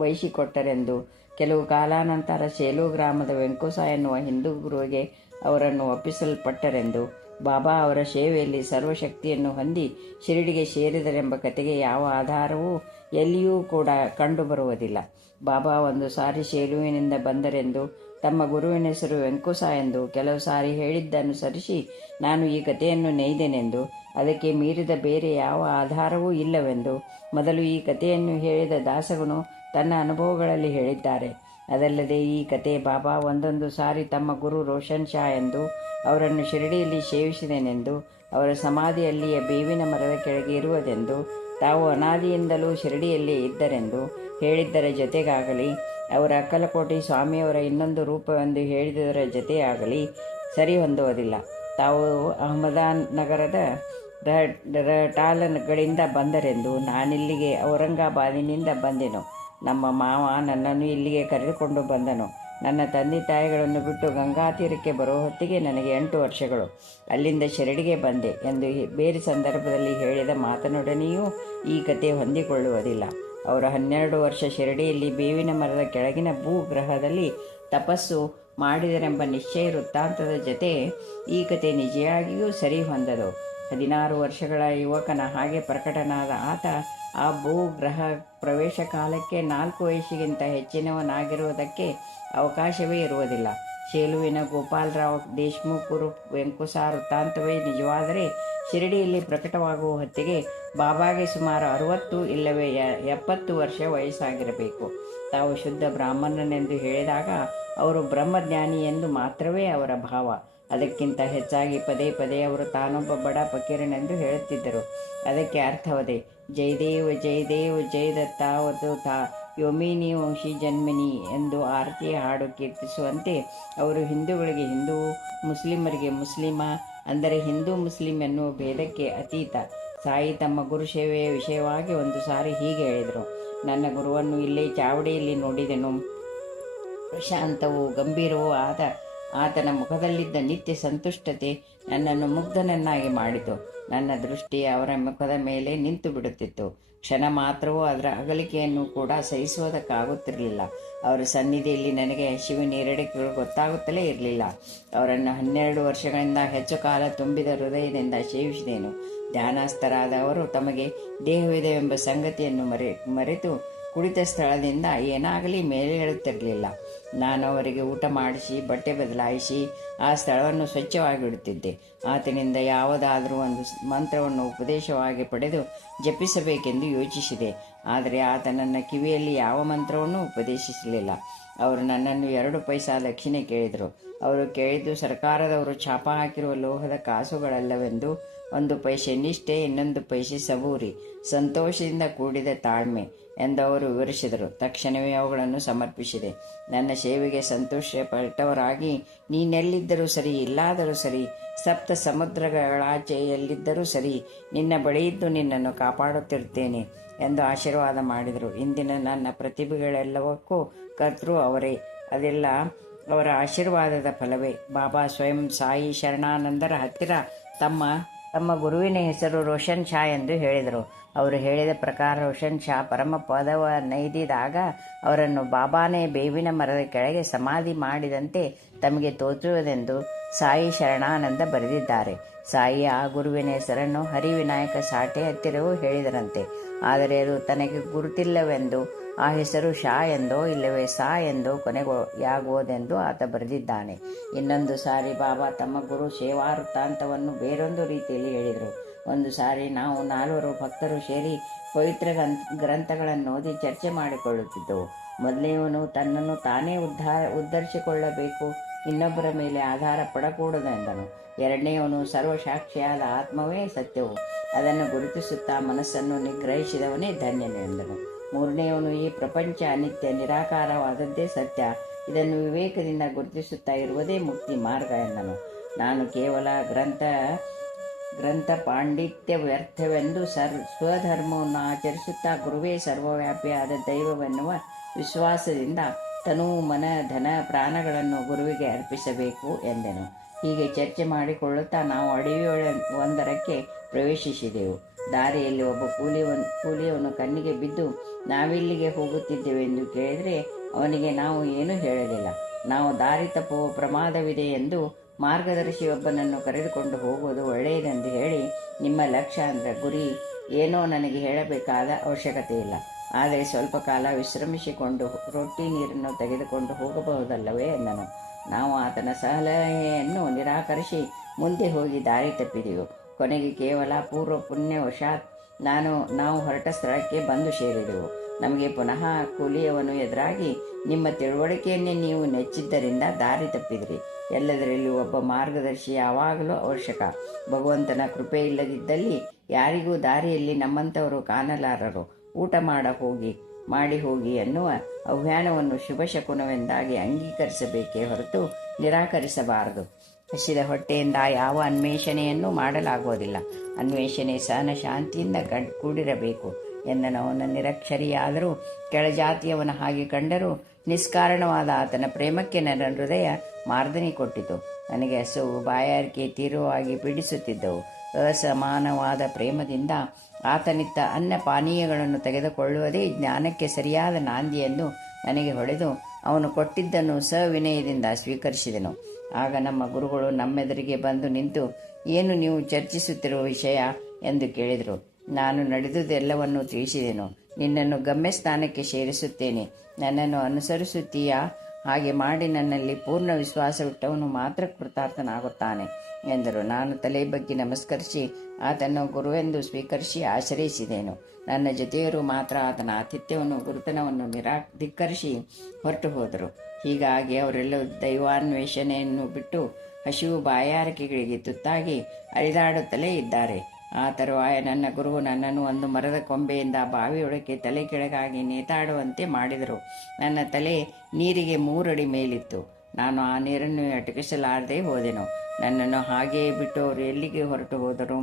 ವಹಿಸಿಕೊಟ್ಟರೆಂದು, ಕೆಲವು ಕಾಲಾನಂತರ ಸೇಲು ಗ್ರಾಮದ ವೆಂಕುಸ ಎನ್ನುವ ಹಿಂದೂ ಗುರುವಿಗೆ ಅವರನ್ನು ಒಪ್ಪಿಸಲ್ಪಟ್ಟರೆಂದು, ಬಾಬಾ ಅವರ ಸೇವೆಯಲ್ಲಿ ಸರ್ವಶಕ್ತಿಯನ್ನು ಹೊಂದಿ ಶಿರಡಿಗೆ ಸೇರಿದರೆಂಬ ಕತೆಗೆ ಯಾವ ಆಧಾರವೂ ಎಲ್ಲಿಯೂ ಕೂಡ ಕಂಡುಬರುವುದಿಲ್ಲ. ಬಾಬಾ ಒಂದು ಸಾರಿ ಸೇಲುವಿನಿಂದ ಬಂದರೆಂದು, ತಮ್ಮ ಗುರುವಿನ ಹೆಸರು ವೆಂಕುಸ ಎಂದು ಕೆಲವು ಸಾರಿ ಹೇಳಿದ್ದನುಸರಿಸಿ ನಾನು ಈ ಕಥೆಯನ್ನು ನೇಯ್ದೆನೆಂದು, ಅದಕ್ಕೆ ಮೀರಿದ ಬೇರೆ ಯಾವ ಆಧಾರವೂ ಇಲ್ಲವೆಂದು ಮೊದಲು ಈ ಕಥೆಯನ್ನು ಹೇಳಿದ ದಾಸಗನು ತನ್ನ ಅನುಭವಗಳಲ್ಲಿ ಹೇಳಿದ್ದಾರೆ. ಅದಲ್ಲದೆ ಈ ಕತೆ ಬಾಬಾ ಒಂದೊಂದು ಸಾರಿ ತಮ್ಮ ಗುರು ರೋಷನ್ ಶಾ ಎಂದು ಅವರನ್ನು ಶಿರಡಿಯಲ್ಲಿ ಸೇವಿಸಿದೆನೆಂದು, ಅವರ ಸಮಾಧಿ ಅಲ್ಲಿಯ ಬೇವಿನ ಮರದ ಕೆಳಗೆ ಇರುವುದೆಂದು, ತಾವು ಅನಾದಿಯಿಂದಲೂ ಶಿರಡಿಯಲ್ಲೇ ಇದ್ದರೆಂದು ಹೇಳಿದ್ದರ ಜೊತೆಗಾಗಲಿ, ಅವರ ಅಕ್ಕಲಕೋಟೆ ಸ್ವಾಮಿಯವರ ಇನ್ನೊಂದು ರೂಪವೆಂದು ಹೇಳಿದರ ಜೊತೆಯಾಗಲಿ ಸರಿ ಹೊಂದುವುದಿಲ್ಲ. ತಾವು ಅಹಮದಾನಗರದ ರಟಾಲಗಳಿಂದ ಬಂದರೆಂದು, ನಾನಿಲ್ಲಿಗೆ ಔರಂಗಾಬಾದಿನಿಂದ ಬಂದೆನು. ನಮ್ಮ ಮಾವ ನನ್ನನ್ನು ಇಲ್ಲಿಗೆ ಕರೆದುಕೊಂಡು ಬಂದನು. ನನ್ನ ತಂದೆ ತಾಯಿಗಳನ್ನು ಬಿಟ್ಟು ಗಂಗಾ ತೀರಕ್ಕೆ ಬರುವ ಹೊತ್ತಿಗೆ ನನಗೆ 8 ವರ್ಷಗಳು. ಅಲ್ಲಿಂದ ಶಿರಡಿಗೆ ಬಂದೆ ಎಂದು ಬೇರೆ ಸಂದರ್ಭದಲ್ಲಿ ಹೇಳಿದ ಮಾತನೊಡನೆಯೂ ಈ ಕತೆ ಹೊಂದಿಕೊಳ್ಳುವುದಿಲ್ಲ. ಅವರು 12 ವರ್ಷ ಶಿರಡಿಯಲ್ಲಿ ಬೇವಿನ ಮರದ ಕೆಳಗಿನ ಭೂಗ್ರಹದಲ್ಲಿ ತಪಸ್ಸು ಮಾಡಿದರೆಂಬ ನಿಶ್ಚಯ ವೃತ್ತಾಂತದ ಜೊತೆ ಈ ಕತೆ ನಿಜವಾಗಿಯೂ ಸರಿ ಹೊಂದದು. 16 ವರ್ಷಗಳ ಯುವಕನ ಹಾಗೆ ಪ್ರಕಟನಾದ ಆತ ಆ ಭೂಗ್ರಹ ಪ್ರವೇಶ ಕಾಲಕ್ಕೆ 4 ವಯಸ್ಸಿಗಿಂತ ಹೆಚ್ಚಿನವನಾಗಿರುವುದಕ್ಕೆ ಅವಕಾಶವೇ ಇರುವುದಿಲ್ಲ. ಶೇಲುವಿನ ಗೋಪಾಲರಾವ್ ದೇಶ್ಮುಖ್ ಉರುಫ್ ವೆಂಕುಸ ವೃತ್ತಾಂತವೇ ನಿಜವಾದರೆ ಶಿರಡಿಯಲ್ಲಿ ಪ್ರಕಟವಾಗುವ ಹೊತ್ತಿಗೆ ಬಾಬಾಗೆ ಸುಮಾರು 60 ಇಲ್ಲವೇ 70 ವರ್ಷ ವಯಸ್ಸಾಗಿರಬೇಕು. ತಾವು ಶುದ್ಧ ಬ್ರಾಹ್ಮಣನೆಂದು ಹೇಳಿದಾಗ ಅವರು ಬ್ರಹ್ಮಜ್ಞಾನಿ ಎಂದು ಮಾತ್ರವೇ ಅವರ ಭಾವ. ಅದಕ್ಕಿಂತ ಹೆಚ್ಚಾಗಿ ಪದೇ ಪದೇ ಅವರು ತಾನೊಬ್ಬ ಬಡ ಫಕೀರನೆಂದು ಹೇಳುತ್ತಿದ್ದರು. ಅದಕ್ಕೆ ಅರ್ಥವದೆ. ಜಯದೇವ ಜಯದೇವ ಜಯದತ್ತಾವತು ತಾ ಯೋಮಿನಿ ವಂಶಿ ಜನ್ಮಿನಿ ಎಂದು ಆರತಿಯ ಹಾಡು ಕೀರ್ತಿಸುವಂತೆ ಅವರು ಹಿಂದೂಗಳಿಗೆ ಹಿಂದೂ, ಮುಸ್ಲಿಮರಿಗೆ ಮುಸ್ಲಿಮ, ಅಂದರೆ ಹಿಂದೂ ಮುಸ್ಲಿಂ ಎನ್ನುವ ಭೇದಕ್ಕೆ ಅತೀತ. ಸಾಯಿ ತಮ್ಮ ಗುರು ಸೇವೆಯ ವಿಷಯವಾಗಿ ಒಂದು ಸಾರಿ ಹೀಗೆ ಹೇಳಿದರು. ನನ್ನ ಗುರುವನ್ನು ಇಲ್ಲೇ ಚಾವಡಿಯಲ್ಲಿ ನೋಡಿದೆನು. ಪ್ರಶಾಂತವೂ ಗಂಭೀರವೂ ಆದ ಆತನ ಮುಖದಲ್ಲಿದ್ದ ನಿತ್ಯ ಸಂತುಷ್ಟತೆ ನನ್ನನ್ನು ಮುಗ್ಧನನ್ನಾಗಿ ಮಾಡಿತು. ನನ್ನ ದೃಷ್ಟಿ ಅವರ ಮುಖದ ಮೇಲೆ ನಿಂತು ಬಿಡುತ್ತಿತ್ತು. ಕ್ಷಣ ಮಾತ್ರವೂ ಅದರ ಅಗಲಿಕೆಯನ್ನು ಕೂಡ ಸಹಿಸುವುದಕ್ಕಾಗುತ್ತಿರಲಿಲ್ಲ. ಅವರ ಸನ್ನಿಧಿಯಲ್ಲಿ ನನಗೆ ಹಸಿವು ನೀರಡಿಕೆಗಳು ಗೊತ್ತಾಗುತ್ತಲೇ ಇರಲಿಲ್ಲ. ಅವರನ್ನು 12 ವರ್ಷಗಳಿಂದ ಹೆಚ್ಚು ಕಾಲ ತುಂಬಿದ ಹೃದಯದಿಂದ ಸೇವಿಸಿದೆನು. ಧ್ಯಾನಸ್ಥರಾದ ಅವರು ತಮಗೆ ದೇಹವಿದೆವೆಂಬ ಸಂಗತಿಯನ್ನು ಮರೆತು ಕುಳಿತ ಸ್ಥಳದಿಂದ ಏನಾಗಲಿ ಮೇಲೆ ಹೇಳುತ್ತಿರಲಿಲ್ಲ. ನಾನು ಅವರಿಗೆ ಊಟ ಮಾಡಿಸಿ ಬಟ್ಟೆ ಬದಲಾಯಿಸಿ ಆ ಸ್ಥಳವನ್ನು ಸ್ವಚ್ಛವಾಗಿಡುತ್ತಿದ್ದೆ. ಆತನಿಂದ ಯಾವುದಾದರೂ ಒಂದು ಮಂತ್ರವನ್ನು ಉಪದೇಶವಾಗಿ ಪಡೆದು ಜಪಿಸಬೇಕೆಂದು ಯೋಚಿಸಿದೆ. ಆದರೆ ಆತ ನನ್ನ ಕಿವಿಯಲ್ಲಿ ಯಾವ ಮಂತ್ರವನ್ನೂ ಉಪದೇಶಿಸಲಿಲ್ಲ. ಅವರು ನನ್ನನ್ನು 2 ಪೈಸಾ ದಕ್ಷಿಣೆ ಕೇಳಿದರು. ಅವರು ಕೇಳಿದ್ದು ಸರ್ಕಾರದವರು ಛಾಪ ಹಾಕಿರುವ ಲೋಹದ ಕಾಸುಗಳಲ್ಲವೆಂದು. 1 ಪೈಸೆ ನಿಷ್ಠೆ, ಇನ್ನೊಂದು ಪೈಸೆ ಸಬೂರಿ, ಸಂತೋಷದಿಂದ ಕೂಡಿದ ತಾಳ್ಮೆ ಎಂದು ಅವರು ವಿವರಿಸಿದರು. ತಕ್ಷಣವೇ ಅವುಗಳನ್ನು ಸಮರ್ಪಿಸಿದೆ. ನನ್ನ ಸೇವೆಗೆ ಸಂತೋಷಪಟ್ಟವರಾಗಿ, ನೀನೆಲ್ಲಿದ್ದರೂ ಸರಿ, ಇಲ್ಲಾದರೂ ಸರಿ, ಸಪ್ತ ಸಮುದ್ರಗಳಾಚೆ ಎಲ್ಲಿದ್ದರೂ ಸರಿ, ನಿನ್ನ ಬಳಿಯಿದ್ದು ನಿನ್ನನ್ನು ಕಾಪಾಡುತ್ತಿರುತ್ತೇನೆ ಎಂದು ಆಶೀರ್ವಾದ ಮಾಡಿದರು. ಇಂದಿನ ನನ್ನ ಪ್ರತಿಭೆಗಳೆಲ್ಲವಕ್ಕೂ ಕರ್ತೃ ಅವರೇ. ಅದೆಲ್ಲ ಅವರ ಆಶೀರ್ವಾದದ ಫಲವೇ. ಬಾಬಾ ಸ್ವಯಂ ಸಾಯಿ ಶರಣಾನಂದರ ಹತ್ತಿರ ತಮ್ಮ ಗುರುವಿನ ಹೆಸರು ರೋಷನ್ ಶಾ ಎಂದು ಹೇಳಿದರು. ಅವರು ಹೇಳಿದ ಪ್ರಕಾರ ರೋಷನ್ ಶಾ ಪರಮ ಪದವ ನೈದಿದಾಗ ಅವರನ್ನು ಬಾಬಾನೇ ಬೇವಿನ ಮರದ ಕೆಳಗೆ ಸಮಾಧಿ ಮಾಡಿದಂತೆ ತಮಗೆ ತೋಚುವುದೆಂದು ಸಾಯಿ ಶರಣಾನಂದ ಬರೆದಿದ್ದಾರೆ. ಸಾಯಿ ಆ ಗುರುವಿನ ಹೆಸರನ್ನು ಹರಿವಿನಾಯಕ ಸಾಟೆ ಹತ್ತಿರವೂ ಹೇಳಿದರಂತೆ. ಆದರೆ ಅದು ತನಗೆ ಗುರುತಿಲ್ಲವೆಂದು ಆ ಹೆಸರು ಶಾ ಎಂದೋ ಇಲ್ಲವೇ ಸಾ ಎಂದೋ ಕೊನೆಯಾಗುವುದೆಂದು ಆತ ಬರೆದಿದ್ದಾನೆ. ಇನ್ನೊಂದು ಸಾರಿ ಬಾಬಾ ತಮ್ಮ ಗುರು ಸೇವಾ ವೃತ್ತಾಂತವನ್ನು ಬೇರೊಂದು ರೀತಿಯಲ್ಲಿ ಹೇಳಿದರು. ಒಂದು ಸಾರಿ ನಾವು 4 ಭಕ್ತರು ಸೇರಿ ಪವಿತ್ರ ಗ್ರಂಥಗಳನ್ನು ಓದಿ ಚರ್ಚೆ ಮಾಡಿಕೊಳ್ಳುತ್ತಿದ್ದೆವು. ಮೊದಲನೆಯವನು ತನ್ನನ್ನು ತಾನೇ ಉದ್ಧರಿಸಿಕೊಳ್ಳಬೇಕು, ಇನ್ನೊಬ್ಬರ ಮೇಲೆ ಆಧಾರ ಪಡಕೂಡದು ಎಂದನು. ಎರಡನೆಯವನು ಸರ್ವಸಾಕ್ಷಿಯಾದ ಆತ್ಮವೇ ಸತ್ಯವು, ಅದನ್ನು ಗುರುತಿಸುತ್ತಾ ಮನಸ್ಸನ್ನು ನಿಗ್ರಹಿಸಿದವನೇ ಧನ್ಯನು ಎಂದನು. ಮೂರನೆಯವನು ಈ ಪ್ರಪಂಚ ಅನಿತ್ಯ ನಿರಾಕಾರವಾದದ್ದೇ ಸತ್ಯ, ಇದನ್ನು ವಿವೇಕದಿಂದ ಗುರುತಿಸುತ್ತಾ ಇರುವುದೇ ಮುಕ್ತಿ ಮಾರ್ಗ ಎಂದನು. ನಾನು ಕೇವಲ ಗ್ರಂಥ ಪಾಂಡಿತ್ಯ ವ್ಯರ್ಥವೆಂದು ಸ್ವಧರ್ಮವನ್ನು ಆಚರಿಸುತ್ತಾ ಗುರುವೇ ಸರ್ವವ್ಯಾಪಿಯಾದ ದೈವವೆನ್ನುವ ವಿಶ್ವಾಸದಿಂದ ತನು ಮನ ಧನ ಪ್ರಾಣಗಳನ್ನು ಗುರುವಿಗೆ ಅರ್ಪಿಸಬೇಕು ಎಂದೆನು. ಹೀಗೆ ಚರ್ಚೆ ಮಾಡಿಕೊಳ್ಳುತ್ತಾ ನಾವು ಅಡವಿಯೊಂದರಕ್ಕೆ ಪ್ರವೇಶಿಸಿದೆವು. ದಾರಿಯಲ್ಲಿ ಒಬ್ಬ ಕೂಲಿಯವನು ಕಣ್ಣಿಗೆ ಬಿದ್ದು ನಾವಿಲ್ಲಿಗೆ ಹೋಗುತ್ತಿದ್ದೇವೆಂದು ಕೇಳಿದರೆ ಅವನಿಗೆ ನಾವು ಏನೂ ಹೇಳಲಿಲ್ಲ. ನಾವು ದಾರಿ ತಪ್ಪುವ ಪ್ರಮಾದವಿದೆ ಎಂದು ಮಾರ್ಗದರ್ಶಿಯೊಬ್ಬನನ್ನು ಕರೆದುಕೊಂಡು ಹೋಗುವುದು ಒಳ್ಳೆಯದೆಂದು ಹೇಳಿ, ನಿಮ್ಮ ಲಕ್ಷ್ಯ ಅಂದರೆ ಗುರಿ ಏನೋ ನನಗೆ ಹೇಳಬೇಕಾದ ಅವಶ್ಯಕತೆ ಇಲ್ಲ, ಆದರೆ ಸ್ವಲ್ಪ ಕಾಲ ವಿಶ್ರಮಿಸಿಕೊಂಡು ರೊಟ್ಟಿ ನೀರನ್ನು ತೆಗೆದುಕೊಂಡು ಹೋಗಬಹುದಲ್ಲವೇ ಎಂದನು. ನಾವು ಆತನ ಸಲಹೆಯನ್ನು ನಿರಾಕರಿಸಿ ಮುಂದೆ ಹೋಗಿ ದಾರಿ ತಪ್ಪಿದೆವು. ಕೊನೆಗೆ ಕೇವಲ ಪೂರ್ವ ಪುಣ್ಯವಶಾತ್ ನಾವು ಹೊರಟ ಸ್ಥಳಕ್ಕೆ ಬಂದು ಸೇರಿದೆವು. ನಮಗೆ ಪುನಃ ಕೂಲಿಯವನು ಎದುರಾಗಿ, ನಿಮ್ಮ ತಿಳುವಳಿಕೆಯನ್ನೇ ನೀವು ನೆಚ್ಚಿದ್ದರಿಂದ ದಾರಿ ತಪ್ಪಿದ್ರಿ. ಎಲ್ಲದರಲ್ಲಿ ಒಬ್ಬ ಮಾರ್ಗದರ್ಶಿ ಯಾವಾಗಲೂ ಅವಶ್ಯಕ. ಭಗವಂತನ ಕೃಪೆ ಇಲ್ಲದಿದ್ದಲ್ಲಿ ಯಾರಿಗೂ ದಾರಿಯಲ್ಲಿ ನಮ್ಮಂಥವರು ಕಾಣಲಾರರು. ಊಟ ಮಾಡಿ ಹೋಗಿ ಎನ್ನುವ ಆಹ್ವಾನವನ್ನು ಶುಭ ಶಕುನವೆಂದಾಗಿ ಅಂಗೀಕರಿಸಬೇಕೇ ಹೊರತು ನಿರಾಕರಿಸಬಾರದು. ಹಸಿದ ಹೊಟ್ಟೆಯಿಂದ ಯಾವ ಅನ್ವೇಷಣೆಯನ್ನು ಮಾಡಲಾಗುವುದಿಲ್ಲ. ಅನ್ವೇಷಣೆ ಸಹನ ಶಾಂತಿಯಿಂದ ಕೂಡಿರಬೇಕು ಎಂದನು. ಅವನ ನಿರಕ್ಷರಿಯಾದರೂ ಕೆಳಜಾತಿಯವನ ಹಾಗೆ ಕಂಡರೂ ನಿಷ್ಕಾರಣವಾದ ಆತನ ಪ್ರೇಮಕ್ಕೆ ನನ್ನ ಹೃದಯ ಮಾರ್ದನಿ ಕೊಟ್ಟಿತು. ನನಗೆ ಹಸುವು ಬಾಯಾರಿಕೆ ತೀವ್ರವಾಗಿ ಪೀಡಿಸುತ್ತಿದ್ದವು. ಅಸಮಾನವಾದ ಪ್ರೇಮದಿಂದ ಆತನಿತ್ತ ಅನ್ನ ಪಾನೀಯಗಳನ್ನು ತೆಗೆದುಕೊಳ್ಳುವುದೇ ಜ್ಞಾನಕ್ಕೆ ಸರಿಯಾದ ನಾಂದಿ ಎಂದು ನನಗೆ ಹೊಳೆದು ಅವನು ಕೊಟ್ಟಿದ್ದನ್ನು ಸವಿನಯದಿಂದ ಸ್ವೀಕರಿಸಿದೆನು. ಆಗ ನಮ್ಮ ಗುರುಗಳು ನಮ್ಮೆದುರಿಗೆ ಬಂದು ನಿಂತು, ಏನು ನೀವು ಚರ್ಚಿಸುತ್ತಿರುವ ವಿಷಯ ಎಂದು ಕೇಳಿದರು. ನಾನು ನಡೆದುದೆಲ್ಲವನ್ನೂ ತಿಳಿಸಿದೆನು. ನಿನ್ನನ್ನು ಗಮ್ಯಸ್ಥಾನಕ್ಕೆ ಸೇರಿಸುತ್ತೇನೆ, ನನ್ನನ್ನು ಅನುಸರಿಸುತ್ತೀಯಾ? ಹಾಗೆ ಮಾಡಿ ನನ್ನಲ್ಲಿ ಪೂರ್ಣ ವಿಶ್ವಾಸವಿಟ್ಟವನು ಮಾತ್ರ ಕೃತಾರ್ಥನಾಗುತ್ತಾನೆ ಎಂದರು. ನಾನು ತಲೆ ಬಗ್ಗಿ ನಮಸ್ಕರಿಸಿ ಆತನ ಗುರುವೆಂದು ಸ್ವೀಕರಿಸಿ ಆಶ್ರಯಿಸಿದೆನು. ನನ್ನ ಜೊತೆಯರು ಮಾತ್ರ ಆತನ ಆತಿಥ್ಯವನ್ನು ಗುರುತನವನ್ನು ಧಿಕ್ಕರಿಸಿ ಹೊರಟು ಹೋದರು. ಹೀಗಾಗಿ ಅವರೆಲ್ಲರೂ ದೈವಾನ್ವೇಷಣೆಯನ್ನು ಬಿಟ್ಟು ಹಸಿವು ಬಾಯಾರಿಕೆಗಳಿಗೆ ತುತ್ತಾಗಿ ಅಳಿದಾಡುತ್ತಲೇ ಇದ್ದಾರೆ. ಆ ತರುವಾಯ ನನ್ನ ಗುರುವು ನನ್ನನ್ನು ಒಂದು ಮರದ ಕೊಂಬೆಯಿಂದ ಬಾವಿಯೊಳಕ್ಕೆ ತಲೆ ಕೆಳಗಾಗಿ ನೇತಾಡುವಂತೆ ಮಾಡಿದರು. ನನ್ನ ತಲೆ ನೀರಿಗೆ 3 ಅಡಿ ಮೇಲಿತ್ತು. ನಾನು ಆ ನೀರನ್ನು ಅಟಕಿಸಲಾರದೆ ಹೋದೆನು. ನನ್ನನ್ನು ಹಾಗೆಯೇ ಬಿಟ್ಟು ಅವರು ಎಲ್ಲಿಗೆ ಹೊರಟು ಹೋದರು.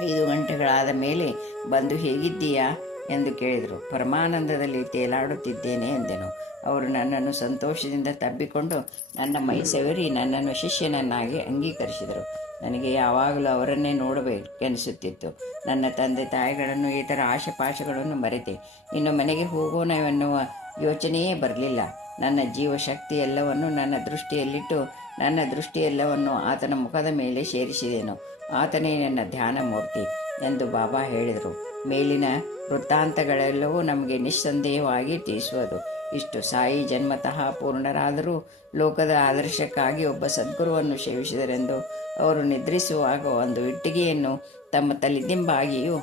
5 ಗಂಟೆಗಳಾದ ಮೇಲೆ ಬಂದು, ಹೇಗಿದ್ದೀಯಾ ಎಂದು ಕೇಳಿದರು. ಪರಮಾನಂದದಲ್ಲಿ ತೇಲಾಡುತ್ತಿದ್ದೇನೆ ಎಂದೆನು. ಅವರು ನನ್ನನ್ನು ಸಂತೋಷದಿಂದ ತಬ್ಬಿಕೊಂಡು ನನ್ನ ಮೈ ಸೆವರಿ ನನ್ನನ್ನು ಶಿಷ್ಯನನ್ನಾಗಿ ಅಂಗೀಕರಿಸಿದರು. ನನಗೆ ಯಾವಾಗಲೂ ಅವರನ್ನೇ ನೋಡಬೇಕೆನಿಸುತ್ತಿತ್ತು. ನನ್ನ ತಂದೆ ತಾಯಿಗಳನ್ನು ಇತರ ಆಶೆಪಾಶಗಳನ್ನು ಮರೆತೆ ಇನ್ನು ಮನೆಗೆ ಹೋಗೋಣವೆನ್ನುವ ಯೋಚನೆಯೇ ಬರಲಿಲ್ಲ. ನನ್ನ ಜೀವಶಕ್ತಿ ಎಲ್ಲವನ್ನು ನನ್ನ ದೃಷ್ಟಿಯಲ್ಲಿಟ್ಟು ನನ್ನ ದೃಷ್ಟಿಯೆಲ್ಲವನ್ನು ಆತನ ಮುಖದ ಮೇಲೆ ಸೇರಿಸಿದೆನು. ಆತನೇ ನನ್ನ ಧ್ಯಾನ ಮೂರ್ತಿ ಎಂದು ಬಾಬಾ ಹೇಳಿದರು. ಮೇಲಿನ ವೃತ್ತಾಂತಗಳೆಲ್ಲವೂ ನಮಗೆ ನಿಸ್ಸಂದೇಹವಾಗಿ ತಿಳಿಸುವುದು ಇಷ್ಟು: ಸಾಯಿ ಜನ್ಮತಃ ಪೂರ್ಣರಾದರೂ ಲೋಕದ ಆದರ್ಶಕ್ಕಾಗಿ ಒಬ್ಬ ಸದ್ಗುರುವನ್ನು ಸೇವಿಸಿದರೆಂದು ಅವರು ನಿದ್ರಿಸುವಾಗ ಒಂದು ಇಟ್ಟಿಗೆಯನ್ನು ತಮ್ಮ ತಲೆದಿಂಬಾಗಿಯೂ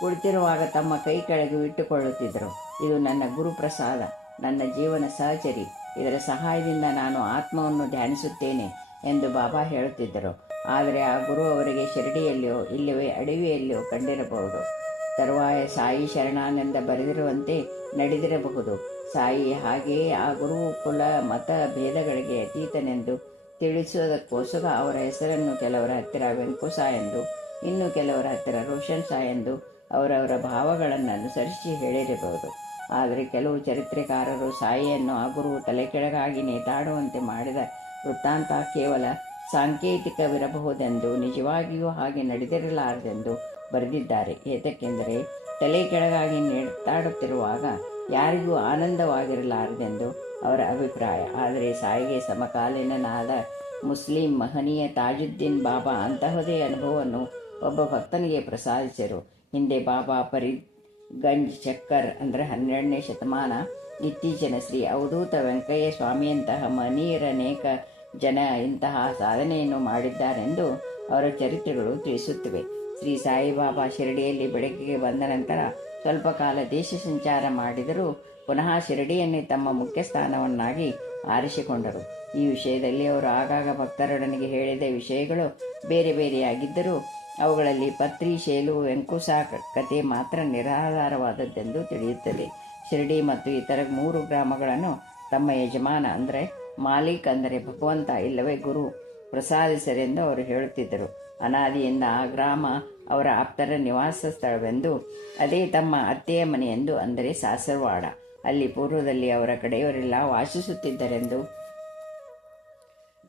ಕುಳಿತಿರುವಾಗ ತಮ್ಮ ಕೈ ಕೆಳಗೆ ಇಟ್ಟುಕೊಳ್ಳುತ್ತಿದ್ದರು. ಇದು ನನ್ನ ಗುರುಪ್ರಸಾದ, ನನ್ನ ಜೀವನ ಸಹಚರಿ. ಇದರ ಸಹಾಯದಿಂದ ನಾನು ಆತ್ಮವನ್ನು ಧ್ಯಾನಿಸುತ್ತೇನೆ ಎಂದು ಬಾಬಾ ಹೇಳುತ್ತಿದ್ದರು. ಆದರೆ ಆ ಗುರು ಅವರಿಗೆ ಶಿರಡಿಯಲ್ಲಿಯೋ ಇಲ್ಲವೇ ಅಡವಿಯಲ್ಲಿಯೋ ಕಂಡಿರಬಹುದು. ತರುವಾಯ ಸಾಯಿ ಶರಣಾನಂದ ಬರೆದಿರುವಂತೆ ನಡೆದಿರಬಹುದು. ಸಾಯಿ ಹಾಗೆಯೇ ಆ ಗುರುವು ಕುಲ ಮತ ಭೇದಗಳಿಗೆ ಅತೀತನೆಂದು ತಿಳಿಸುವುದಕ್ಕೋಸ್ಕರ ಅವರ ಹೆಸರನ್ನು ಕೆಲವರ ಹತ್ತಿರ ವೆಂಕುಸ ಎಂದು, ಇನ್ನು ಕೆಲವರ ಹತ್ತಿರ ರೋಷನ್ ಸಾ ಎಂದು ಅವರವರ ಭಾವಗಳನ್ನು ಅನುಸರಿಸಿ ಹೇಳಿರಬಹುದು. ಆದರೆ ಕೆಲವು ಚರಿತ್ರೆಕಾರರು ಸಾಯಿಯನ್ನು ಆ ಗುರುವು ತಲೆಕೆಳಗಾಗಿ ನೇತಾಡುವಂತೆ ಮಾಡಿದ ವೃತ್ತಾಂತ ಕೇವಲ ಸಾಂಕೇತಿಕವಿರಬಹುದೆಂದು, ನಿಜವಾಗಿಯೂ ಹಾಗೆ ನಡೆದಿರಲಾರದೆಂದು ಬರೆದಿದ್ದಾರೆ. ಏತಕ್ಕೆಂದರೆ ತಲೆ ಕೆಳಗಾಗಿ ನೇತಾಡುತ್ತಿರುವಾಗ ಯಾರಿಗೂ ಆನಂದವಾಗಿರಲಾರದೆಂದು ಅವರ ಅಭಿಪ್ರಾಯ. ಆದರೆ ಸಾಯಿಗೆ ಸಮಕಾಲೀನನಾದ ಮುಸ್ಲಿಂ ಮಹನೀಯ ತಾಜುದ್ದೀನ್ ಬಾಬಾ ಅಂತಹದೇ ಅನುಭವವನ್ನು ಒಬ್ಬ ಭಕ್ತನಿಗೆ ಪ್ರಸಾದಿಸಿದರು. ಹಿಂದೆ ಬಾಬಾ ಫರೀದ್ಗಂಜ್ ಚಕ್ಕರ್ ಅಂದರೆ 12ನೇ ಶತಮಾನ, ಇತ್ತೀಚಿನ ಶ್ರೀ ಅವಧೂತ ವೆಂಕಯ್ಯ ಸ್ವಾಮಿಯಂತಹ ಮಹನೀಯರ ಅನೇಕ ಜನ ಇಂತಹ ಸಾಧನೆಯನ್ನು ಮಾಡಿದ್ದಾರೆಂದು ಅವರ ಚರಿತ್ರೆಗಳು ತಿಳಿಸುತ್ತವೆ. ಶ್ರೀ ಸಾಯಿಬಾಬಾ ಶಿರಡಿಯಲ್ಲಿ ಬೆಳಕಿಗೆ ಬಂದ ನಂತರ ಸ್ವಲ್ಪ ಕಾಲ ದೇಶ ಸಂಚಾರ ಮಾಡಿದರೂ ಪುನಃ ಶಿರಡಿಯನ್ನೇ ತಮ್ಮ ಮುಖ್ಯ ಸ್ಥಾನವನ್ನಾಗಿ ಆರಿಸಿಕೊಂಡರು. ಈ ವಿಷಯದಲ್ಲಿ ಅವರು ಆಗಾಗ ಭಕ್ತರೊಡನೆಗೆ ಹೇಳಿದ ವಿಷಯಗಳು ಬೇರೆ ಬೇರೆಯಾಗಿದ್ದರೂ ಅವುಗಳಲ್ಲಿ ಪತ್ರಿ, ಶೇಲು, ವೆಂಕುಸ ಕತೆ ಮಾತ್ರ ನಿರಾಧಾರವಾದದ್ದೆಂದು ತಿಳಿಯುತ್ತದೆ. ಶಿರಡಿ ಮತ್ತು ಇತರ 3 ಗ್ರಾಮಗಳನ್ನು ತಮ್ಮ ಯಜಮಾನ ಅಂದರೆ ಮಾಲೀಕ್ ಅಂದರೆ ಭಗವಂತ ಇಲ್ಲವೇ ಗುರು ಪ್ರಸಾದಿಸರೆಂದು ಅವರು ಹೇಳುತ್ತಿದ್ದರು. ಅನಾದಿಯಿಂದ ಆ ಗ್ರಾಮ ಅವರ ಆಪ್ತರ ನಿವಾಸ ಸ್ಥಳವೆಂದು, ಅದೇ ತಮ್ಮ ಅತ್ತೆಯ ಮನೆಯೆಂದು ಅಂದರೆ ಸಾಸರವಾಡ. ಅಲ್ಲಿ ಪೂರ್ವದಲ್ಲಿ ಅವರ ಕಡೆಯವರೆಲ್ಲ ವಾಸಿಸುತ್ತಿದ್ದರೆಂದು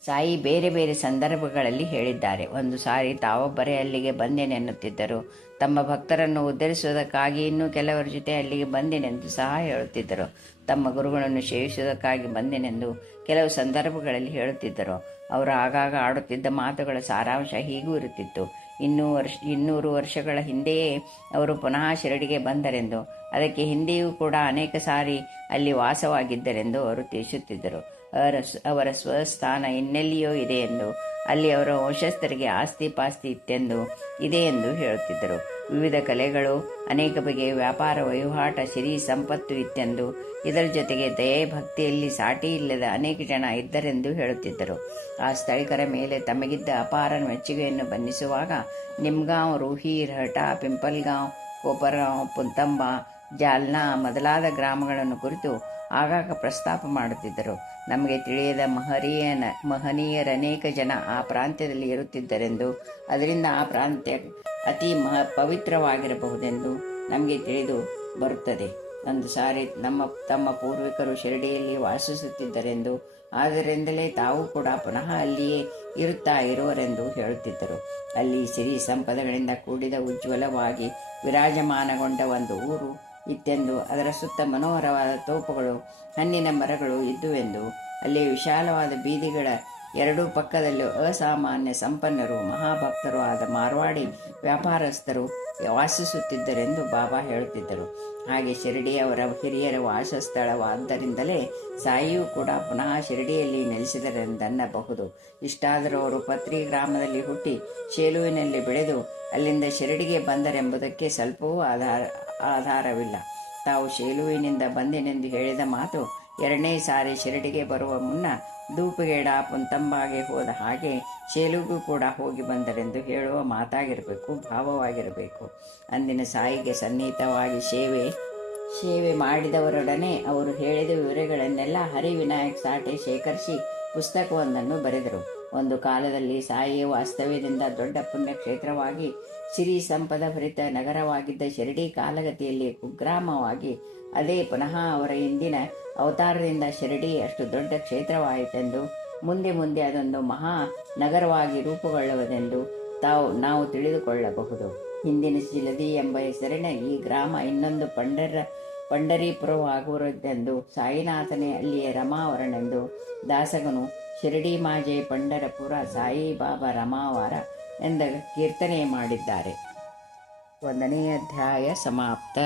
ಸಾಯಿ ಬೇರೆ ಬೇರೆ ಸಂದರ್ಭಗಳಲ್ಲಿ ಹೇಳಿದ್ದಾರೆ. ಒಂದು ಸಾರಿ ತಾವೊಬ್ಬರೇ ಅಲ್ಲಿಗೆ ಬಂದೆನೆನ್ನುತ್ತಿದ್ದರು. ತಮ್ಮ ಭಕ್ತರನ್ನು ಉದ್ಧರಿಸುವುದಕ್ಕಾಗಿ ಇನ್ನೂ ಕೆಲವರ ಜೊತೆ ಅಲ್ಲಿಗೆ ಬಂದೆನೆಂದು ಸಹ ಹೇಳುತ್ತಿದ್ದರು. ತಮ್ಮ ಗುರುಗಳನ್ನು ಸೇವಿಸುವುದಕ್ಕಾಗಿ ಬಂದೆನೆಂದು ಕೆಲವು ಸಂದರ್ಭಗಳಲ್ಲಿ ಹೇಳುತ್ತಿದ್ದರು. ಅವರು ಆಗಾಗ ಆಡುತ್ತಿದ್ದ ಮಾತುಗಳ ಸಾರಾಂಶ ಹೀಗೂ ಇರುತ್ತಿತ್ತು: 200 ವರ್ಷಗಳ ಹಿಂದೆಯೇ ಅವರು ಪುನಃ ಶಿರಡಿಗೆ ಬಂದರೆಂದು, ಅದಕ್ಕೆ ಹಿಂದೆಯೂ ಕೂಡ ಅನೇಕ ಸಾರಿ ಅಲ್ಲಿ ವಾಸವಾಗಿದ್ದರೆಂದು ಅವರು ತಿಳಿಸುತ್ತಿದ್ದರು. ಅವರ ಸ್ವಸ್ಥಾನ ಇನ್ನೆಲ್ಲಿಯೋ ಇದೆ ಎಂದು, ಅಲ್ಲಿ ಅವರ ವಂಶಸ್ಥರಿಗೆ ಆಸ್ತಿ ಪಾಸ್ತಿ ಇತ್ತೆಂದು ಇದೆ ಎಂದು ಹೇಳುತ್ತಿದ್ದರು. ವಿವಿಧ ಕಲೆಗಳು, ಅನೇಕ ಬಗೆಯ ವ್ಯಾಪಾರ ವಹಿವಾಟ, ಸಿರಿ ಸಂಪತ್ತು ಇತ್ತೆಂದು, ಇದರ ಜೊತೆಗೆ ದಯೆ ಭಕ್ತಿಯಲ್ಲಿ ಸಾಟಿ ಇಲ್ಲದ ಅನೇಕ ಜನ ಇದ್ದರೆಂದು ಹೇಳುತ್ತಿದ್ದರು. ಆ ಸ್ಥಳೀಕರ ಮೇಲೆ ತಮಗಿದ್ದ ಅಪಾರ ಮೆಚ್ಚುಗೆಯನ್ನು ಬಣ್ಣಿಸುವಾಗ ನಿಮ್ಗಾಂವ್, ರೂಹಿ, ರಹಟಾ, ಪಿಂಪಲ್ಗಾಂವ್, ಕೋಪರ್ಗಾಂವ್, ಪುಂತಂಬ, ಜಾಲ್ನಾ ಮೊದಲಾದ ಗ್ರಾಮಗಳನ್ನು ಕುರಿತು ಆಗಾಗ ಪ್ರಸ್ತಾಪ ಮಾಡುತ್ತಿದ್ದರು. ನಮಗೆ ತಿಳಿಯದ ಮಹನೀಯರನೇಕ ಜನ ಆ ಪ್ರಾಂತ್ಯದಲ್ಲಿ ಇರುತ್ತಿದ್ದರೆಂದು, ಅದರಿಂದ ಆ ಪ್ರಾಂತ್ಯ ಅತಿ ಪವಿತ್ರವಾಗಿರಬಹುದೆಂದು ನಮಗೆ ತಿಳಿದು ಬರುತ್ತದೆ. ಒಂದು ಸಾರಿ ತಮ್ಮ ಪೂರ್ವಿಕರು ಶಿರಡಿಯಲ್ಲಿ ವಾಸಿಸುತ್ತಿದ್ದರೆಂದು, ಆದ್ದರಿಂದಲೇ ತಾವು ಕೂಡ ಪುನಃ ಅಲ್ಲಿಯೇ ಇರುವರೆಂದು ಹೇಳುತ್ತಿದ್ದರು. ಅಲ್ಲಿ ಸಿರಿ ಸಂಪದಗಳಿಂದ ಕೂಡಿದ ಉಜ್ವಲವಾಗಿ ವಿರಾಜಮಾನಗೊಂಡ ಒಂದು ಊರು ಇತ್ತೆಂದು, ಅದರ ಸುತ್ತ ಮನೋಹರವಾದ ತೋಪುಗಳು, ಹಣ್ಣಿನ ಮರಗಳು ಇದ್ದುವೆಂದು, ಅಲ್ಲಿ ವಿಶಾಲವಾದ ಬೀದಿಗಳ 2 ಪಕ್ಕದಲ್ಲೂ ಅಸಾಮಾನ್ಯ ಸಂಪನ್ನರು, ಮಹಾಭಕ್ತರು ಆದ ಮಾರ್ವಾಡಿ ವ್ಯಾಪಾರಸ್ಥರು ವಾಸಿಸುತ್ತಿದ್ದರೆಂದು ಬಾಬಾ ಹೇಳುತ್ತಿದ್ದರು. ಹಾಗೆ ಶಿರಡಿ ಅವರ ಹಿರಿಯರ ವಾಸಸ್ಥಳವಾದ್ದರಿಂದಲೇ ಸಾಯಿಯೂ ಕೂಡ ಪುನಃ ಶಿರಡಿಯಲ್ಲಿ ನೆಲೆಸಿದರೆಂದನ್ನಬಹುದು. ಇಷ್ಟಾದರೂ ಅವರು ಪತ್ರಿ ಗ್ರಾಮದಲ್ಲಿ ಹುಟ್ಟಿ ಶೇಲುವಿನಲ್ಲಿ ಬೆಳೆದು ಅಲ್ಲಿಂದ ಶಿರಡಿಗೆ ಬಂದರೆಂಬುದಕ್ಕೆ ಸ್ವಲ್ಪವೂ ಆಧಾರವಿಲ್ಲ. ತಾವು ಶೇಲುವಿನಿಂದ ಬಂದೆನೆಂದು ಹೇಳಿದ ಮಾತು 2ನೇ ಸಾರಿ ಶಿರಡಿಗೆ ಬರುವ ಮುನ್ನ ದೂಪಗೇಡ, ಪುಂತಂಬಾಗೆ ಹೋದ ಹಾಗೆ ಶೇಲುಗೂ ಕೂಡ ಹೋಗಿ ಬಂದರೆಂದು ಹೇಳುವ ಮಾತಾಗಿರಬೇಕು, ಭಾವವಾಗಿರಬೇಕು. ಅಂದಿನ ಸಾಯಿಗೆ ಸನ್ನಿಹಿತವಾಗಿ ಸೇವೆ ಮಾಡಿದವರೊಡನೆ ಅವರು ಹೇಳಿದ ವಿವರಗಳನ್ನೆಲ್ಲ ಹರಿವಿನಾಯಕ್ ಸಾಟೆ ಶೇಖರಿಸಿ ಪುಸ್ತಕವೊಂದನ್ನು ಬರೆದರು. ಒಂದು ಕಾಲದಲ್ಲಿ ಸಾಯಿಯ ವಾಸ್ತವ್ಯದಿಂದ ದೊಡ್ಡ ಪುಣ್ಯಕ್ಷೇತ್ರವಾಗಿ ಸಿರಿ ಸಂಪದ ಭರಿತ ನಗರವಾಗಿದ್ದ ಶಿರಡಿ ಕಾಲಗತಿಯಲ್ಲಿ ಕುಗ್ರಾಮವಾಗಿ ಅದೇ ಪುನಃ ಅವರ ಇಂದಿನ ಅವತಾರದಿಂದ ಶಿರಡಿ ಅಷ್ಟು ದೊಡ್ಡ ಕ್ಷೇತ್ರವಾಯಿತೆಂದು ಮುಂದೆ ಮುಂದೆ ಅದೊಂದು ಮಹಾ ನಗರವಾಗಿ ರೂಪುಗೊಳ್ಳುವುದೆಂದು ನಾವು ತಿಳಿದುಕೊಳ್ಳಬಹುದು. ಹಿಂದಿನ ಶಿಲದಿ ಎಂಬ ಹೆಸರಿನ ಈ ಗ್ರಾಮ ಇನ್ನೊಂದು ಪಂಡರೀಪುರವಾಗುವುದೆಂದು ಸಾಯಿನಾಥನೇ ಅಲ್ಲಿಯ ರಮಾವರನೆಂದು ದಾಸಗನು ಶಿರಡಿ ಮಾಜೆ ಪಂಡರಪುರ ಸಾಯಿಬಾಬಾ ರಮಾವರ ಎಂದ ಕೀರ್ತನೆ ಮಾಡಿದ್ದಾರೆ. 1ನೇ ಅಧ್ಯಾಯ ಸಮಾಪ್ತ.